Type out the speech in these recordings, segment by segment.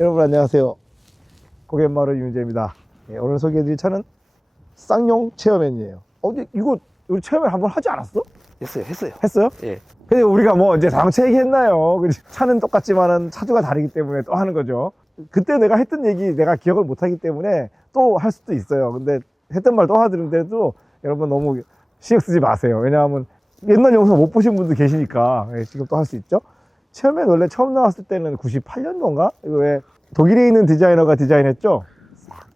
여러분 안녕하세요. 고갯마을 윤재입니다. 오늘 소개해드릴 차는 쌍용 체어맨이에요. 이거 우리 체어맨 한번 하지 않았어? 했어요. 했어요? 예. 근데 우리가 뭐 이제 자동차 얘기했나요? 차는 똑같지만은 차주가 다르기 때문에 또 하는 거죠. 그때 내가 했던 얘기 내가 기억을 못하기 때문에 또 할 수도 있어요. 근데 했던 말 또 하드는데도 여러분 너무 신경 쓰지 마세요. 왜냐하면 옛날 영상 못 보신 분도 계시니까 지금 또 할 수 있죠. 체어맨 원래 처음 나왔을 때는 98년도인가? 이거 왜 독일에 있는 디자이너가 디자인했죠?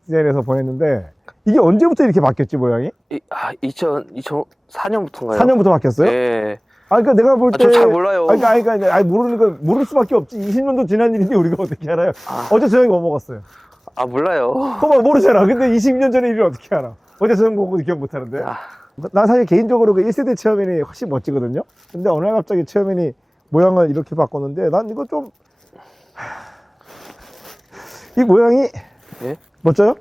디자인해서 보냈는데 이게 언제부터 이렇게 바뀌었지 모양이? 2004년부터인가요? 4년부터 바뀌었어요? 예. 그러니까 내가 볼 때. 저 잘 몰라요. 모르는 거, 모를 수밖에 없지. 20년도 지난 일인데 우리가 어떻게 알아요? 어제 저녁에 뭐 먹었어요? 몰라요. 그거 모르잖아. 근데 20년 전의 일을 어떻게 알아? 어제 저녁 먹고 기억 못 하는데. 난 사실 개인적으로 그 1세대 체어맨이 훨씬 멋지거든요? 근데 어느 날 갑자기 체어맨이 모양을 이렇게 바꿨는데 난 이거 좀. 이 모양이. 예? 멋져요?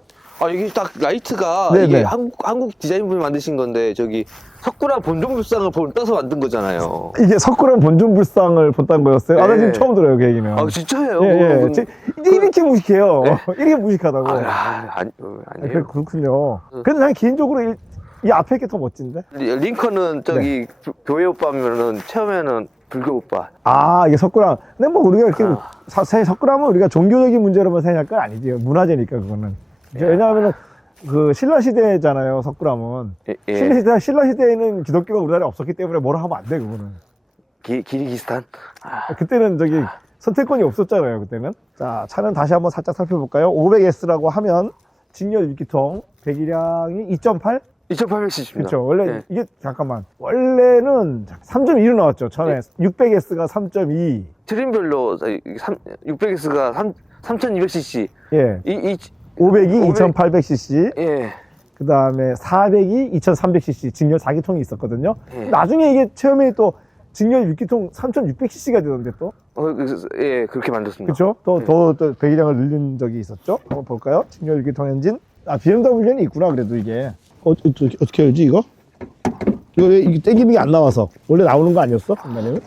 이게 딱 라이트가 네네. 이게 한국 디자인분이 만드신 건데 저기 석구라 본종불상을 떠서 만든 거잖아요. 이게 석굴암 본尊불상을 본다는 거였어요? 나 지금 네. 처음 들어요, 그 얘기는. 진짜예요? 예. 이렇게 무식해요. 네? 이렇게 무식하다고. 아니에요. 그렇군요. 근데 난 개인적으로 이 앞에 게 더 멋진데? 링컨은 저기 교회 오빠면은 체험에는 불교 오빠. 이게 석굴암. 근데 뭐 우리가 이렇게, 사실 석굴암은 우리가 종교적인 문제로만 생각할 건 아니지. 문화재니까, 그거는. 왜냐하면 그 신라시대잖아요, 석굴암은. 예. 신라시대에는 기독교가 우리나라에 없었기 때문에 뭐라 하면 안 돼, 그거는. 기르기스탄. 그때는 선택권이 없었잖아요, 그때는. 자, 차는 다시 한번 살짝 살펴볼까요? 500S라고 하면 직렬 6기통, 배기량이 2.8? 2800cc입니다. 그렇죠. 원래 예. 이게 잠깐만. 원래는 3.2로 나왔죠. 처음에 600S가 3.2. 트림별로 600S가 3200cc. 예. 500이 2800cc. 예. 그 다음에 400이 2300cc. 직렬 4기통이 있었거든요. 예. 나중에 이게 체험에 또 직렬 6기통 3600cc가 되던데 또. 예, 그렇게 만들었습니다. 그렇죠. 또 배기량을 늘린 적이 있었죠. 한번 볼까요? 직렬 6기통 엔진. BMW는 있구나. 그래도 이게. 어떻게 해야지 이거? 이거 왜 이게 땡기는 게 안 나와서 원래 나오는 거 아니었어? 옛날에는?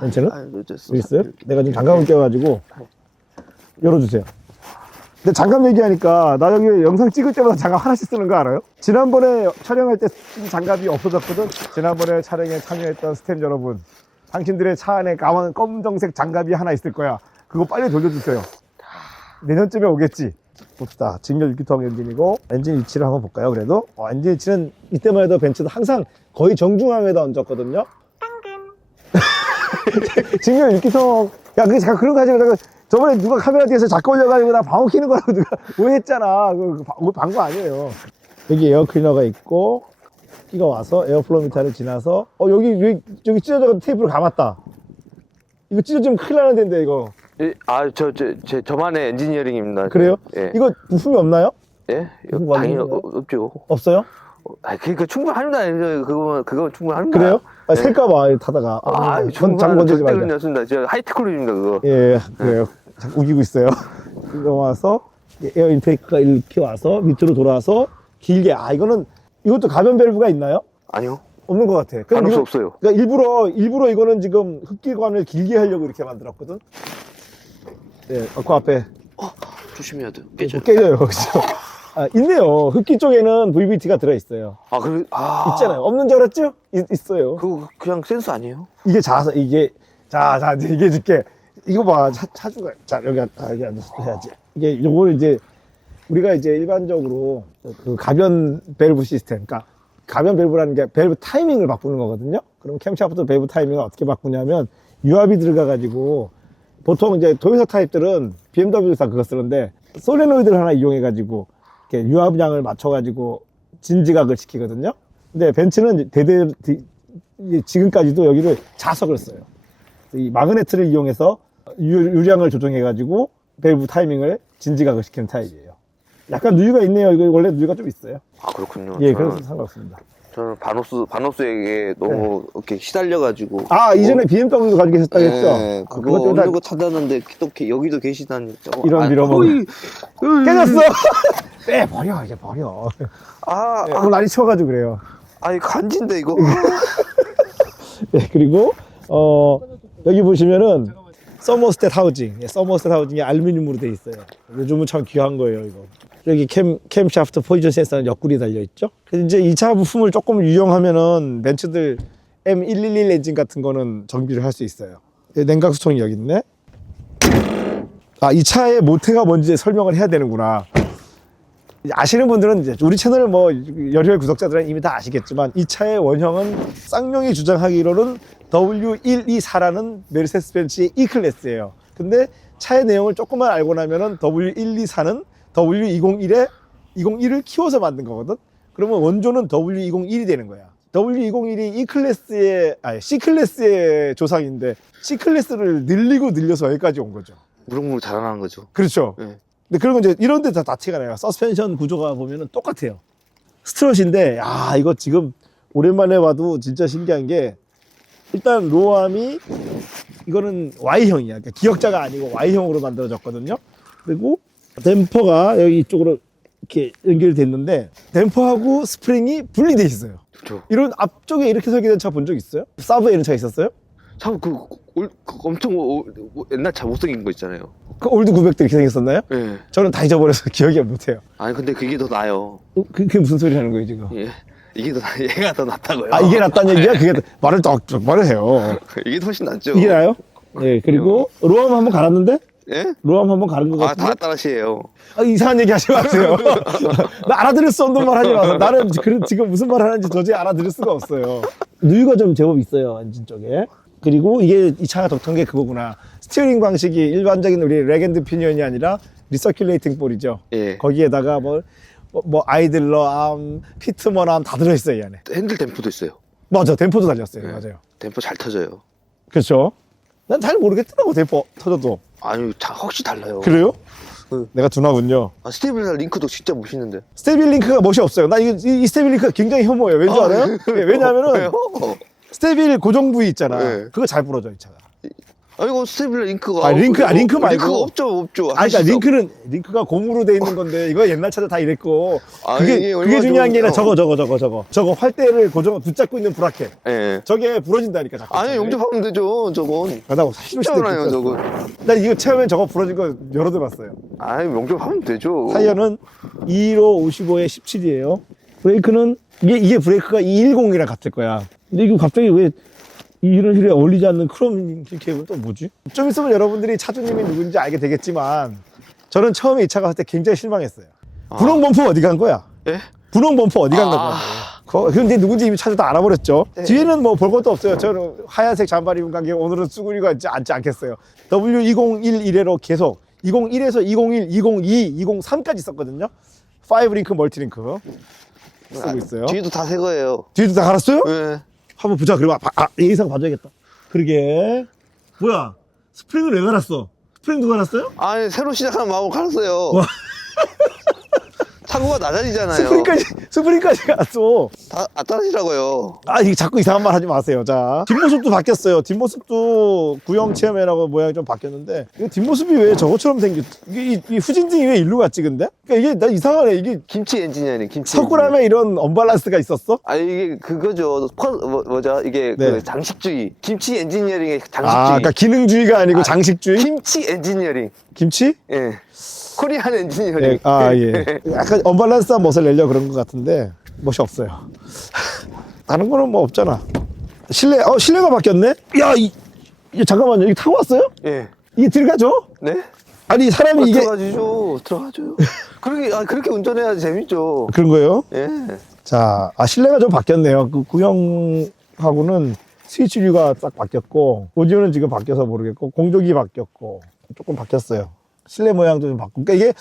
전체는? 여기 있어요? 내가 지금 장갑을 껴가지고 열어주세요. 근데 장갑 얘기하니까 나 여기 영상 찍을 때마다 장갑 하나씩 쓰는 거 알아요? 지난번에 촬영할 때 쓴 장갑이 없어졌거든? 지난번에 촬영에 참여했던 스태프 여러분, 당신들의 차 안에 까만 검정색 장갑이 하나 있을 거야. 그거 빨리 돌려주세요. 내년쯤에 오겠지? 봅시다. 직렬 6기통 엔진이고, 엔진 위치를 한번 볼까요, 그래도? 엔진 위치는 이때만 해도 벤츠도 항상 거의 정중앙에다 얹었거든요? 직렬 6기통, 그게 잠깐 그런 거 하지 마. 저번에 누가 카메라 뒤에서 자꾸 올려가지고 나 방어 키는 거라고 누가 오해했잖아. 그거 방거 아니에요. 여기 에어 클리너가 있고, 끼가 와서 에어플로 미터를 지나서, 여기 찢어져서 테이프를 감았다. 이거 찢어지면 큰일 나는 데인데, 이거. 저만의 엔지니어링입니다. 그래요? 예. 이거 부품이 없나요? 예? 부품 당연히 없는 없죠. 없어요? 그러니까 충분합니다. 그건 충분합니다. 그래요? 예. 셀까봐 타다가. 충분합니다. 건들지 말자. 절대 그렇습니다. 저 하이테크놀입니다, 그거. 예, 그래요. 자꾸 우기고 있어요. 넘어와서, 에어 인테이크가 이렇게 와서, 밑으로 돌아와서, 길게. 이것도 가변 밸브가 있나요? 아니요. 없는 것 같아. 가눌 수 없어요. 그러니까 일부러 이거는 지금 흡기관을 길게 하려고 이렇게 만들었거든? 네, 그 앞에. 조심해야 돼요. 깨져요, 그죠? 있네요. 흡기 쪽에는 VVT가 들어있어요. 있잖아요. 없는 줄 알았죠? 있어요. 그거 그냥 센서 아니에요? 이게 이제 얘기해 줄게. 이거 봐. 차주가. 자, 여기 앉아서 해야지. 요거를 이제, 우리가 이제 일반적으로 그 가변 밸브 시스템. 그러니까 가변 밸브라는 게 밸브 타이밍을 바꾸는 거거든요. 그럼 캠샤프트 밸브 타이밍을 어떻게 바꾸냐면, 유압이 들어가가지고, 보통 이제 도요타 타입들은 BMW에서 그거 쓰는데, 솔레노이드를 하나 이용해가지고, 이렇게 유압량을 맞춰가지고 진지각을 시키거든요. 근데 벤츠는 지금까지도 여기를 자석을 써요. 이 마그네트를 이용해서 유량을 조정해가지고 밸브 타이밍을 진지각을 시키는 타입이에요. 약간 누유가 있네요. 이거 원래 누유가 좀 있어요. 그렇군요. 예, 그래서 상관없습니다. 저는 바노스에게 너무 이렇게 시달려가지고. 이전에 BMW도 가지고 계셨다고 했죠? 네, 그거 올리고 찾았는데 또 여기도 계시다니. 이런 깨졌어! 버려, 이제 버려. 오늘 날이 추워가지고 그래요. 간지인데, 이거. 네, 그리고, 여기 보시면은 서머스탯 하우징. 예, 서머스탯 하우징이 알루미늄으로 돼 있어요. 요즘은 참 귀한 거예요, 이거. 여기 캠샤프트 포지션 센서는 옆구리에 달려있죠. 그래서 이제 이 차 부품을 조금 유용하면은 벤츠들 M111 엔진 같은 거는 정비를 할 수 있어요. 냉각수통이 여기 있네. 아, 이 차의 모태가 뭔지 설명을 해야 되는구나. 아시는 분들은 이제 우리 채널 뭐 열혈 구독자들은 이미 다 아시겠지만 이 차의 원형은 쌍용이 주장하기로는 W124라는 메르세데스 벤츠의 E클래스예요. 근데 차의 내용을 조금만 알고 나면은 W124는 W201을 키워서 만든 거거든. 그러면 원조는 W201이 되는 거야. W201이 E클래스의 C클래스의 조상인데 C클래스를 늘려서 여기까지 온 거죠. 무럭무럭 자라나는 거죠. 그렇죠. 네. 근데 그런 거 이제 이런 데 다 티가 나요. 서스펜션 구조가 보면은 똑같아요. 스트럿인데, 야, 이거 지금 오랜만에 봐도 진짜 신기한 게, 일단 로암이, 이거는 Y형이야. 그러니까 기역자가 아니고 Y형으로 만들어졌거든요. 그리고 댐퍼가 여기 이쪽으로 이렇게 연결됐는데, 댐퍼하고 스프링이 분리돼 있어요. 그렇죠. 이런 앞쪽에 이렇게 설계된 차 본 적 있어요? 사브에 이런 차 있었어요? 참 엄청 옛날 차 못생긴 거 있잖아요. 그 올드 900도 이렇게 생겼었나요? 예. 저는 다 잊어버려서 기억이 못해요. 아니 근데 그게 더 나아요. 그게 무슨 소리 하는 거예요, 지금? 예. 이게 더 얘가 더 낫다고요. 아, 이게 낫다는 얘기야? 그게 말을 똑바로 해요. 이게 훨씬 낫죠. 이게 나요? 예, 그리고 로암 한번 갈았는데? 예? 로암 한번 가른 것 아, 같은데? 다 따라시에요. 아, 이상한 얘기 하지 마세요. 나 알아들을 수 없는 말 하지 마세요. 나는 지금 무슨 말 하는지 도저히 알아들을 수가 없어요. 누유가 좀 제법 있어요, 엔진 쪽에. 그리고 이게 이 차가 독특한 게 그거구나. 스티어링 방식이 일반적인 우리 레겐드 피니언이 아니라 리서큘레이팅 볼이죠. 예. 거기에다가 뭐 아이들러 암, 피트먼 암 다 들어있어요, 이 안에. 핸들 댐퍼도 있어요. 맞아, 댐퍼도 달렸어요. 예. 맞아요. 댐퍼 잘 터져요. 그렇죠. 난 잘 모르겠더라고, 댐퍼 터져도. 아니, 확실히 달라요. 그래요? 응. 내가 두나군요. 아, 스테이블 링크도 진짜 멋있는데. 스테빌 링크가 멋이 없어요. 나 이 스테빌 링크가 굉장히 혐오해요. 왠지 알아요? 예, 왜냐하면은 왜요? 스테빌 고정 부위 있잖아. 네. 그거 잘 부러져, 이 차가. 아니, 이거 스테이블 링크가. 아, 링크 말고. 링크가 없죠. 아니, 그러니까 링크가 고무로 돼 있는 건데, 이거 옛날 차들 다 이랬고. 아, 그게 이게 얼마나 중요한 게 아니라 좋은데요? 저거 활대를 붙잡고 있는 브라켓. 예. 저게 부러진다니까, 자꾸. 아니, 용접하면 되죠, 저건. 가다가 쉽잖아요, 저건. 나 이거 처음에 저거 부러진 거 여러 대 봤어요. 아니, 용접하면 되죠. 타이어는 215, 55에 17이에요. 브레이크는, 이게 브레이크가 210이랑 같을 거야. 근데 이거 갑자기 왜 이런 휠에 어울리지 않는 크롬 케이블은 또 뭐지? 좀 있으면 여러분들이 차주님이 누군지 알게 되겠지만, 저는 처음에 이 차 갔을 때 굉장히 실망했어요. 분홍 범퍼 어디 간 거야? 예? 분홍 범퍼 어디 간 거야? 근데 누군지 이미 차주 다 알아버렸죠. 네. 뒤에는 뭐 볼 것도 없어요. 저는 하얀색 잠바를 입은 관계 오늘은 쭈구리가 앉지 않겠어요. W201 이래로 계속 201에서 201, 202, 203까지 썼거든요. 5링크 멀티링크 쓰고 있어요. 뒤도 다 새 거예요. 뒤에도 다 갈았어요? 예. 한번 보자. 그리고 예상 봐줘야겠다. 그러게. 뭐야? 스프링을 왜 갈았어? 스프링도 갈았어요? 아니, 새로 시작하는 마음을 갈았어요. 와. 사고가 나자리잖아요. 스프링까지 갈았어. 다 따르시라고요. 아, 이게 자꾸 이상한 말 하지 마세요. 자, 뒷모습도 바뀌었어요. 뒷모습도 구형 체험회라고 모양이 좀 바뀌었는데, 이거 뒷모습이 왜 저것처럼 이게 이 후진등이 왜 일로 갔지, 근데? 그러니까 이게 나 이상하네. 이게 김치 엔지니어링, 김치. 석굴암에 이런 언밸런스가 있었어? 아니, 이게 그거죠. 뭐죠? 이게 네. 그 장식주의. 김치 엔지니어링의 장식주의. 아, 그러니까 기능주의가 아니고 장식주의? 김치 엔지니어링. 김치? 예. 코리안 엔지니어링. 예. 아, 예. 약간 언밸런스한 멋을 내려 그런 것 같은데, 멋이 없어요. 다른 거는 뭐 없잖아. 실내가 바뀌었네? 야, 잠깐만요. 이거 타고 왔어요? 예. 이게 들어가죠? 네? 아니, 사람이 이게. 들어가죠. 그렇게 운전해야 재밌죠. 그런 거예요? 예. 자, 실내가 좀 바뀌었네요. 그 구형하고는 스위치류가 싹 바뀌었고, 오디오는 지금 바뀌어서 모르겠고, 공조기 바뀌었고, 조금 바뀌었어요. 실내 모양도 좀 바꾸고. 그러니까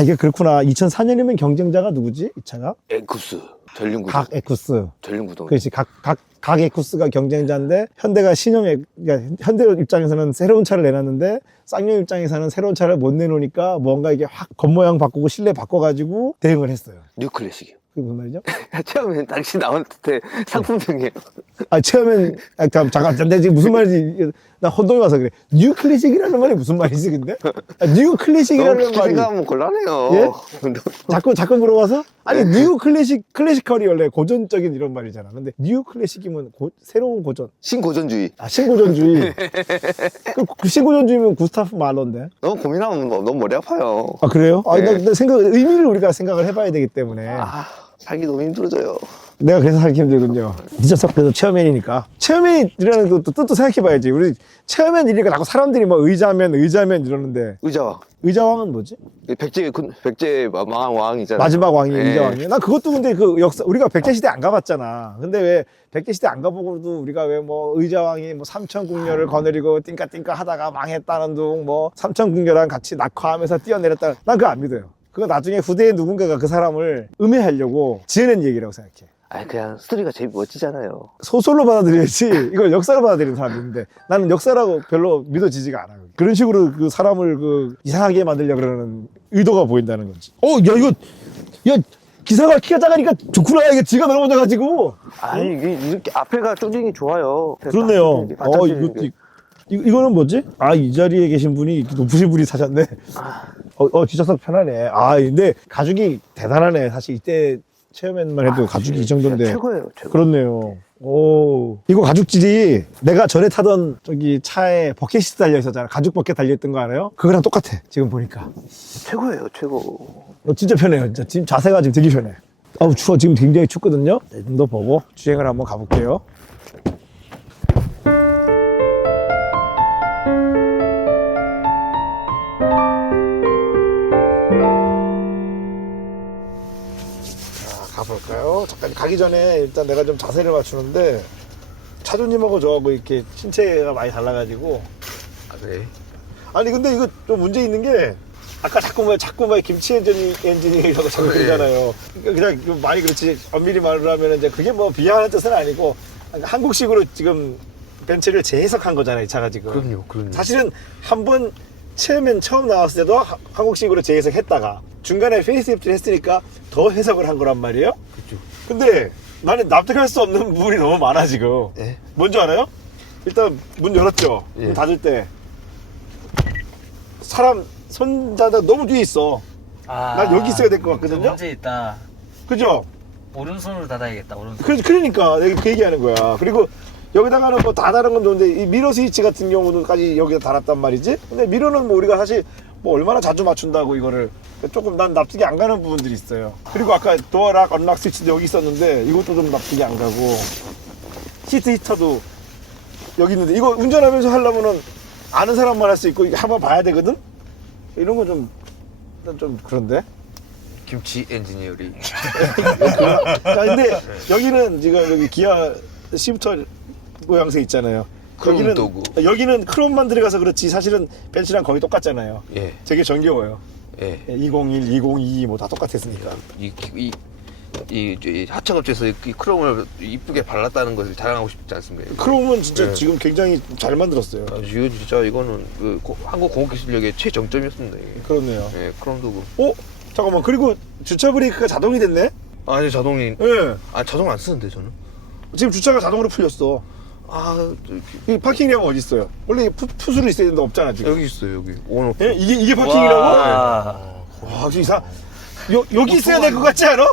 이게 그렇구나. 2004년이면 경쟁자가 누구지? 이 차가? 에쿠스. 전륜구동. 각 에쿠스. 전륜구동. 그렇지. 각 에쿠스가 경쟁자인데, 현대가 그러니까 현대 입장에서는 새로운 차를 내놨는데, 쌍용 입장에서는 새로운 차를 못 내놓으니까 뭔가 이게 확 겉모양 바꾸고 실내 바꿔가지고 대응을 했어요. 뉴클래식이요. 그게 무슨 말이죠? 처음엔 당신 나올 때 상품명이에요. 처음엔, 잠깐, 내가 지금 무슨 말인지, 나 혼동이 와서 그래. 뉴 클래식이라는 말이 무슨 말이지 근데? 뉴 클래식이라는 그렇게 말이 생각하면 곤란해요. 예? 자꾸 물어봐서? 아니 뉴 클래식컬이 원래 고전적인 이런 말이잖아. 근데 뉴 클래식이면 새로운 고전. 신고전주의. 아 신고전주의. 그 신고전주의면 구스타프 말러인데. 너무 고민하면 너무 머리 아파요. 아 그래요? 아, 네. 나 의미를 우리가 생각을 해봐야 되기 때문에. 살기 너무 힘들어져요. 내가 그래서 살기 힘들군요. 니저석 그래도 체어맨이니까. 체어맨이라는 것도 뜻도 생각해봐야지. 우리 체어맨 이니까 자꾸 사람들이 뭐 의자맨 이러는데 의자왕. 의자왕은 뭐지? 백제 망왕 왕이잖아요. 마지막 왕이 예. 의자왕이야. 난 그것도 근데 그 역사 우리가 백제 시대 안 가봤잖아. 근데 왜 백제 시대 안 가보고도 우리가 왜 뭐 의자왕이 뭐 삼천궁녀를 거느리고 띵까띵까 하다가 망했다는 둥 뭐 삼천궁녀랑 같이 낙화하면서 뛰어내렸다. 난 그거 안 믿어요. 그거 나중에 후대에 누군가가 그 사람을 음해하려고 지어낸 얘기라고 생각해. 아니 그냥 스토리가 제일 멋지잖아요. 소설로 받아들여야지 이걸 역사로 받아들이는 사람이 있는데 나는 역사라고 별로 믿어지지가 않아. 그런 식으로 그 사람을 그 이상하게 만들려고 그러는 의도가 보인다는 거지. 야 기사가 키가 작으니까 좋구나. 이게 지가 넘어져가지고. 아니 이게 이렇게 앞에가 쪼딩이 좋아요. 그렇네요. 이거는 뭐지? 아, 이 자리에 계신 분이 높으신 분이 사셨네. 뒷좌석 편하네. 아, 근데 가죽이 대단하네. 사실 이때 체험맨만 해도 가죽이 이 정도인데. 최고예요, 최고. 그렇네요. 오, 이거 가죽질이 내가 전에 타던 저기 차에 버켓이 달려 있었잖아. 가죽 버켓 달려있던 거 알아요? 그거랑 똑같아. 지금 보니까. 최고예요, 최고. 진짜 편해요. 진짜 지금 자세가 지금 되게 편해. 아우, 추워. 지금 굉장히 춥거든요. 눈도 보고 주행을 한번 가볼게요. 가볼까요? 잠깐 가기 전에 일단 내가 좀 자세를 맞추는데 차주님하고 저하고 이렇게 신체가 많이 달라가지고. 아 그래? 아니 근데 이거 좀 문제 있는 게 아까 자꾸 김치 엔진이라고 자꾸 그러잖아요. 그냥 좀 많이 그렇지 엄밀히 말을 하면 이제 그게 뭐 비하하는 뜻은 아니고 한국식으로 지금 벤츠를 재해석한 거잖아요, 이 차가 지금. 그럼요. 사실은 한번 처음 나왔을 때도 한국식으로 재해석했다가 중간에 페이스리프트를 했으니까 더 해석을 한 거란 말이에요. 그렇죠. 근데 나는 납득할 수 없는 부분이 너무 많아 지금. 예? 뭔지 알아요? 일단 문 열었죠. 예. 문 닫을 때 사람 손자가 너무 뒤에 있어. 난 여기 있어야 될 것 같거든요. 문제 있다. 그죠? 오른손으로 닫아야겠다. 오른손. 그러니까 내가 그 얘기하는 거야. 그리고 여기다가는 뭐 다 다른 건 좋은데 이 미러 스위치 같은 경우는까지 여기다 달았단 말이지. 근데 미러는 뭐 우리가 사실 뭐 얼마나 자주 맞춘다고 이거를 조금 난 납득이 안 가는 부분들이 있어요. 그리고 아까 도어락 언락 스위치도 여기 있었는데 이것도 좀 납득이 안 가고 시트 히터도 여기 있는데 이거 운전하면서 하려면은 아는 사람만 할 수 있고 이거 한번 봐야 되거든. 이런 거 좀 그런데. 김치 엔지니어링. 자, 근데 여기는 지금 여기 기아 시프터 모양새 있잖아요. 크롬 도구. 여기는 크롬만 들어가서 그렇지 사실은 벤츠랑 거의 똑같잖아요. 예. 되게 정겨워요. 예. 201, 202 뭐 다 똑같았으니까. 이 하청업체에서 이 크롬을 이쁘게 발랐다는 것을 자랑하고 싶지 않습니다. 크롬은 진짜 네. 지금 굉장히 잘 만들었어요. 이거 진짜 이거는 한국 공업기술력의 최정점이었습니다. 이게. 그렇네요. 예, 크롬 도구. 잠깐만. 그리고 주차 브레이크가 자동이 됐네? 아니 자동이. 예. 아 자동 안 쓰는데 저는. 지금 주차가 자동으로 풀렸어. 이 파킹이라면 어디 있어요? 원래 푸수로 있어야 되는데 없잖아 지금. 여기 있어요 여기. 온 오프. 예? 이게 파킹이라고? 와. 와, 진짜 여기 있어야 될 것 같지 않아?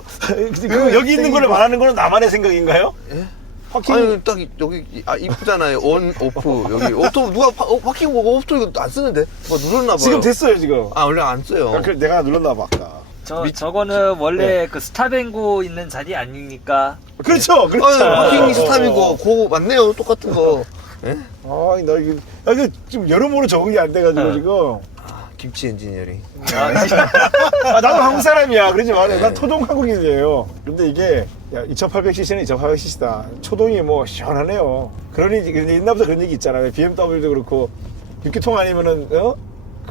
여기 있는 거를 말하는 거는 나만의 생각인가요? 예? 파킹. 아니 딱 여기 이쁘잖아요. 온 오프 여기 오토 누가 파킹 보고 오토 이거 안 쓰는데 뭐 눌렀나 봐요. 지금 됐어요 지금. 원래 안 써요. 그래 내가 눌렀나 봐 아까. 저거는 원래 네. 그 스타뱅고 있는 자리 아닙니까? 그렇죠. 파킹 스탑이고 그거 맞네요. 똑같은 거. 예? 나 이거 지금 여러모로 적응이 안 돼가지고 지금. 김치 엔지니어링. 나도 한국 사람이야. 그러지 말아요. 난 토종 한국인이에요. 근데 이게 2800cc는 2800cc다. 초동이 뭐 시원하네요. 그러니 옛날부터 그런 얘기 있잖아요. BMW도 그렇고 6기통 아니면은 그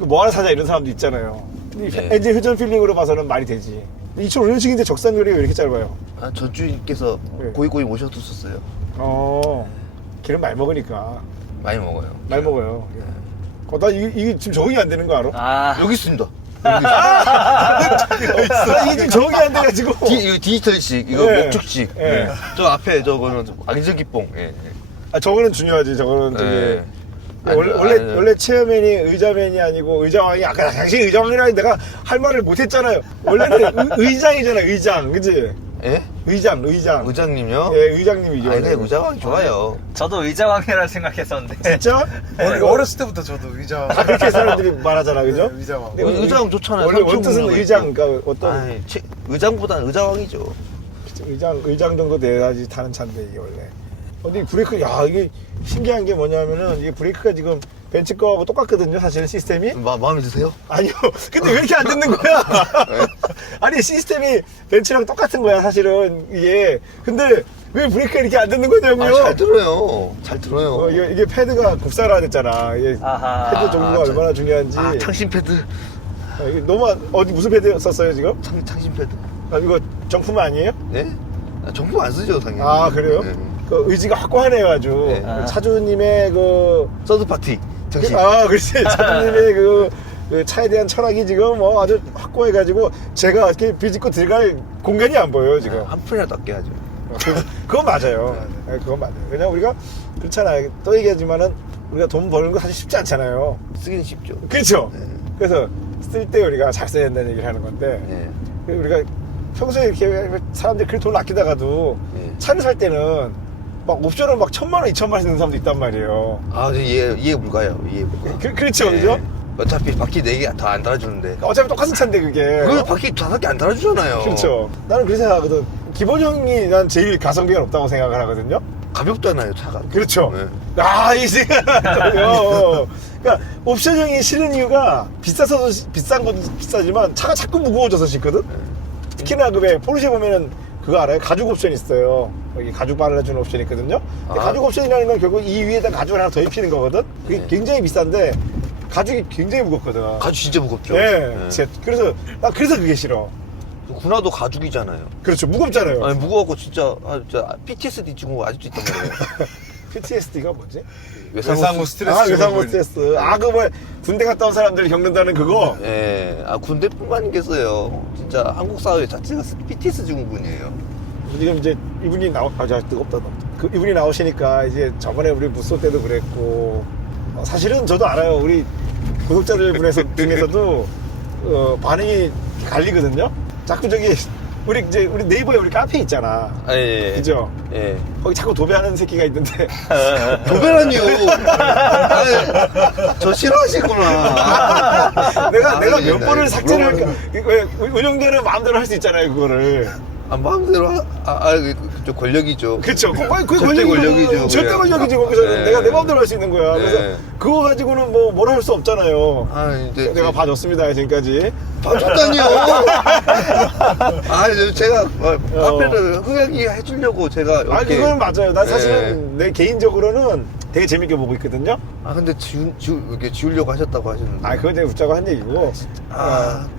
뭐 하나 사자 이런 사람도 있잖아요. 근데 엔진 회전 필링으로 봐서는 말이 되지. 2005년식인데 적산거리가 왜 이렇게 짧아요? 전주인께서 네. 고이 모셔두셨어요. 걔는 말 먹으니까. 많이 먹어요. 말 먹어요. 나 이게 지금 적응이 안 되는 거 알아? 여기 있습니다. 이게 지금 적응이 안 돼가지고. 이거 디지털식, 이거 네. 목적식. 네. 저 앞에 저거는 안전기뽕. 예. 저거는 중요하지. 저거는 네. 원래 체어맨이 의자맨이 아니고 의자왕이 아까 당신 의자왕이라 내가 할 말을 못했잖아요. 원래는 의장이잖아 의장, 그치? 예? 의장. 의장님요? 예, 의장님이죠. 아니 근데 의장왕 좋아요. 저도 의자왕이라 생각했었는데. 진짜? 어렸을 때부터 저도 의자. 다 그렇게 사람들이 말하잖아, 그죠? 네, 의자왕. 근데 의자왕 좋잖아요. 원래 원뜻은 삼촌 의장, 그러니까 어떤 아니 의장보다는 의자왕이죠. 의장 정도 돼야지 타는 차인데 이게 원래. 근데 이 브레이크, 야 이게 신기한 게 뭐냐면은 이게 브레이크가 지금 벤츠 거하고 똑같거든요, 사실은 시스템이. 마음에 드세요? 아니요. 근데 왜 이렇게 안 듣는 거야? 아니 시스템이 벤츠랑 똑같은 거야 사실은 이게. 근데 왜 브레이크가 이렇게 안 듣는 거냐고요? 잘 들어요. 잘 들어요. 이게 패드가 국산화됐잖아. 이게 아하. 패드 종류가 얼마나 중요한지. 창신 패드. 이게 너무 어디 무슨 패드 썼어요 지금? 창신 패드. 이거 정품 아니에요? 네? 정품 안 쓰죠 당연히. 아 그래요? 네. 그 의지가 확고하네요 아주. 네. 그 차주님의 그 서드 파티. 정신. 글쎄 차주님의 그 차에 대한 철학이 지금 아주 확고해가지고 제가 이렇게 비집고 들어갈 공간이 안 보여요 지금. 한 푼이라도 아껴 야죠. 그건 맞아요. 네, 그건 맞아요. 왜냐 우리가 그렇잖아요. 또 얘기하지만은 우리가 돈 버는 거 사실 쉽지 않잖아요. 쓰기는 쉽죠. 그렇죠. 네. 그래서 쓸 때 우리가 잘 써야 된다는 얘기를 하는 건데 네. 우리가 평소에 이렇게 사람들이 그렇게 돈을 아끼다가도 네. 차를 살 때는 막 옵션을 막 1,000만 원, 2,000만 원 쓰는 사람도 있단 말이에요. 아, 이해 불가요. 이해 불가. 그렇죠, 그죠? 어차피 바퀴 4개 더 안 달아주는데. 어차피 똑같은 차인데 그게. 그걸 바퀴 5개 안 달아주잖아요. 그렇죠. 나는 그렇게 생각하거든. 기본형이 난 제일 가성비가 높다고 생각을 하거든요. 가볍잖아요, 차가. 그렇죠. 네. 이 생각이요. 그러니까 옵션형이 싫은 이유가 비싸서도 비싼 것도 비싸지만 차가 자꾸 무거워져서 싫거든. 특히나 그 포르쉐 보면은 그거 알아요? 가죽 옵션 있어요. 여기 가죽 발라주는 옵션이 있거든요. 근데 아. 가죽 옵션이라는 건 결국 이 위에다 가죽을 하나 더 입히는 거거든. 그게 네. 굉장히 비싼데 가죽이 굉장히 무겁거든. 가죽 진짜 무겁죠. 네. 그래서 난 그래서 그게 싫어. 군화도 가죽이잖아요. 그렇죠. 무겁잖아요. 아니 무거워갖고 진짜 PTSD 증후가 아직도 있단 말이에요. PTSD가 뭐지? 외상후 스트레스. 외상후 스트레스. 그 뭐 군대 갔다 온 사람들이 겪는다는 그거. 예, 군대뿐만이겠어요. 진짜 한국 사회 자체가 PTSD 증후군이에요. 지금 이제 이분이 자 뜨겁다 너. 이분이 나오시니까 이제 저번에 우리 무쏘 때도 그랬고 사실은 저도 알아요. 우리 구독자들 중에서도 반응이 갈리거든요. 자꾸 우리 네이버에 우리 카페 있잖아. 예. 그죠? 예. 거기 자꾸 도배하는 새끼가 있는데. 도배라니요. 저 싫어하시구나. 내가 몇 네, 번을 삭제를 할까? 운영자는 마음대로 할 수 있잖아요, 그거를. 마음대로 좀 권력이죠. 그쵸. 그 절대 권력이죠. 절대 그냥. 권력이지. 거기서 네. 내가 내 마음대로 할 수 있는 거야. 네. 그래서 그거 가지고는 뭐라 할 수 없잖아요. 이제 내가 봐줬습니다, 지금까지. 봐줬다니요. 제가 카페를 흥하게 해주려고 제가 이렇게. 그건 맞아요. 난 사실은 내 개인적으로는 되게 재밌게 보고 있거든요. 근데 이렇게 지우려고 하셨다고 하셨는데. 그건 내가 웃자고 한 얘기고.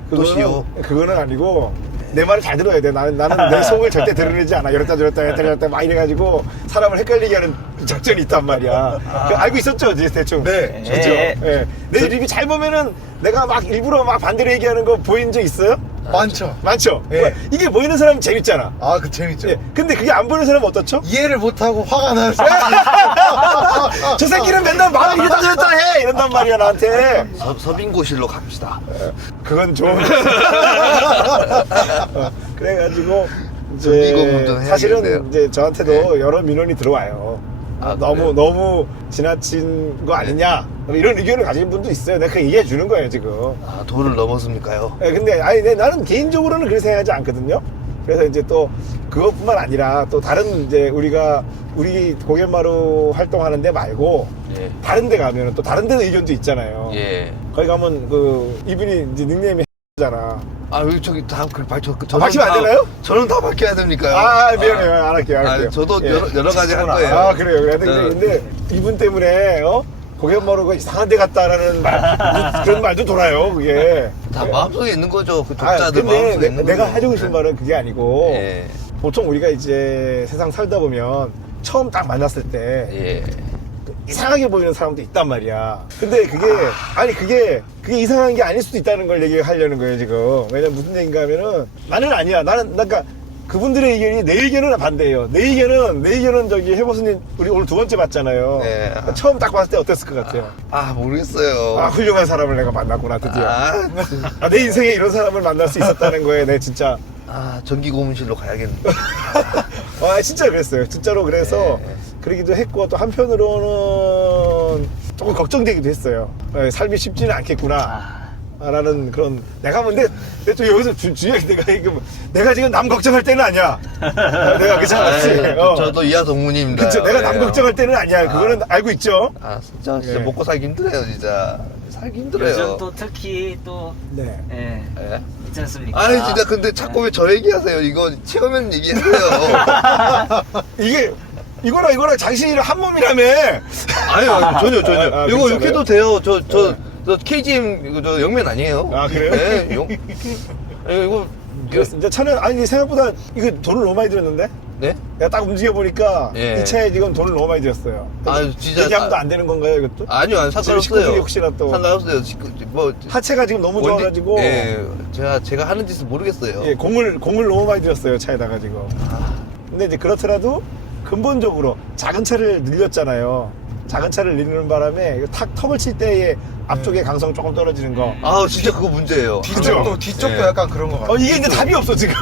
도시요. 그거는 아니고. 내 말을 잘 들어야 돼. 나는 내 속을 절대 드러내지 않아. 이랬다 저랬다 막 이래가지고 사람을 헷갈리게 하는 작전이 있단 말이야. 알고 있었죠, 대충. 네. 그죠? 예. 내 리뷰 잘 보면은 내가 막 일부러 막 반대로 얘기하는 거 보인 적 있어요? 많죠. 많죠? 예. 이게 보이는 사람은 재밌잖아. 그 재밌죠. 예. 근데 그게 안 보이는 사람은 어떻죠? 이해를 못하고 화가 나요. 저 새끼는 맨날 말을 이랬다 저랬다 해! 이런단 말이야, 나한테. 서빙고실로 갑시다. 그건 좀. 그래가지고, 전기고문 좀 사실은 해야겠네요. 이제 저한테도 여러 민원이 들어와요. 너무 지나친 거 아니냐? 이런 의견을 가진 분도 있어요. 내가 그 얘기해 주는 거예요, 지금. 도를 넘었습니까요? 근데, 나는 개인적으로는 그렇게 생각하지 않거든요. 그래서 이제 또 그것뿐만 아니라 또 다른 이제 우리 고갯마루 활동하는데 말고 예. 다른 데 가면은 또 다른 데 의견도 있잖아요. 예. 거기 가면 이분이 이제 닉네임이 잖아. 왜 저기 다 밝히면 밝히면 안 되나요? 저는 다 밝혀야 됩니까요? 미안해요. 안 할게요. 저도 예. 여러 가지 할 거예요. 그래요. 네. 근데 이분 때문에 고갯마루가 이상한 데 갔다라는 그런 말도 돌아요. 그게. 다 마음속에 있는 거죠. 그 독자들 근데 마음속에 있는 내가 거죠. 하려고 싶은 말은 그게 아니고 예. 보통 우리가 이제 세상 살다 보면 처음 딱 만났을 때 예. 이상하게 보이는 사람도 있단 말이야. 근데 그게 이상한 게 아닐 수도 있다는 걸 얘기하려는 거예요, 지금. 왜냐면 무슨 얘기인가 하면은 나는 아니야. 그러니까 그분들의 의견이 내 의견은 반대예요. 내 의견은 저기 해보스님 우리 오늘 두 번째 봤잖아요. 네. 처음 딱 봤을 때 어땠을 것 같아요? 모르겠어요. 아, 훌륭한 사람을 내가 만났구나 드디어. 아, 내 인생에 이런 사람을 만날 수 있었다는 거에 내 진짜 전기 고문실로 가야겠는데. 진짜 그랬어요. 진짜로 그래서 네. 그러기도 했고 또 한편으로는 조금 걱정되기도 했어요. 삶이 쉽지는 않겠구나. 라는 그런 내가 근데 또 여기서 주의하게 내가 지금 남 걱정할 때는 아니야. 내가 그렇지. 저도 이하 동문입니다. 그쵸. 내가 남 왜요? 걱정할 때는 아니야. 그거는 알고 있죠. 진짜 예. 먹고 살기 힘들어요, 진짜. 살기 힘들어요. 요즘 또 특히 또 네. 예, 예? 있지 않습니까? 아니 진짜 근데 자꾸 왜 저 얘기하세요? 이거 체험면 얘기하세요. 이거랑 장신이랑 한 몸이라며. 아니요, 전혀. 아, 이거 괜찮아요? 이렇게 해도 돼요. 저 KGM 이거 저 영면 아니에요. 아, 그래요? 네, 이거 그렇습니다. 차는 아니 생각보다 이거 돈을 너무 많이 들었는데. 네? 내가 딱 움직여 보니까 예. 이 차에 지금 돈을 너무 많이 들였어요. 진짜 얘기하면 안 되는 건가요, 이것도? 아니요, 지금 식구들이 상관없어요. 혹시나 또 상관없어요. 뭐 하체가 지금 너무 좋아가지고 예, 제가 하는 짓을 모르겠어요. 예, 공을 너무 많이 들였어요 차에다가 지금. 근데 이제 그렇더라도 근본적으로 작은 차를 늘렸잖아요. 작은 차를 늘리는 바람에 이거 턱을 칠 때의 앞쪽의 강성 조금 떨어지는 거. 진짜 그거 문제예요. 뒤쪽도 예. 약간 그런 거 같아요. 이게 이제 답이 없어 지금.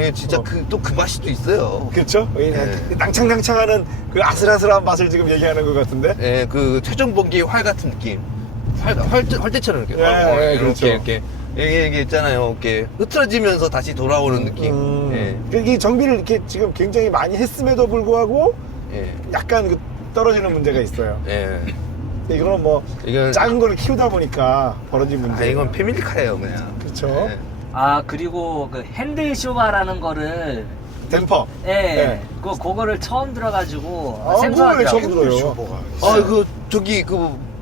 예, 진짜 그 맛이 또 있어요. 그렇죠? 예. 낭창낭창하는 그 아슬아슬한 맛을 지금 얘기하는 것 같은데. 예, 그 최종 번개의 활 같은 느낌. 활대처럼 이렇게. 예, 그렇죠. 이렇게 이게 있잖아요. 이렇게 흐트러지면서 다시 돌아오는 느낌. 이 정비를 이렇게 지금 굉장히 많이 했음에도 불구하고 예. 약간 그 떨어지는 문제가 있어요. 예. 이거는 뭐 이건 작은 거를 키우다 보니까 벌어진 문제. 이건 패밀리카예요, 그냥. 그렇죠. 예. 그리고 그 핸들 쇼바라는 거를 댐퍼. 예, 네. 그거를 처음 들어가지고 아, 그걸 처음 생소하더라고요. 들어요. 저기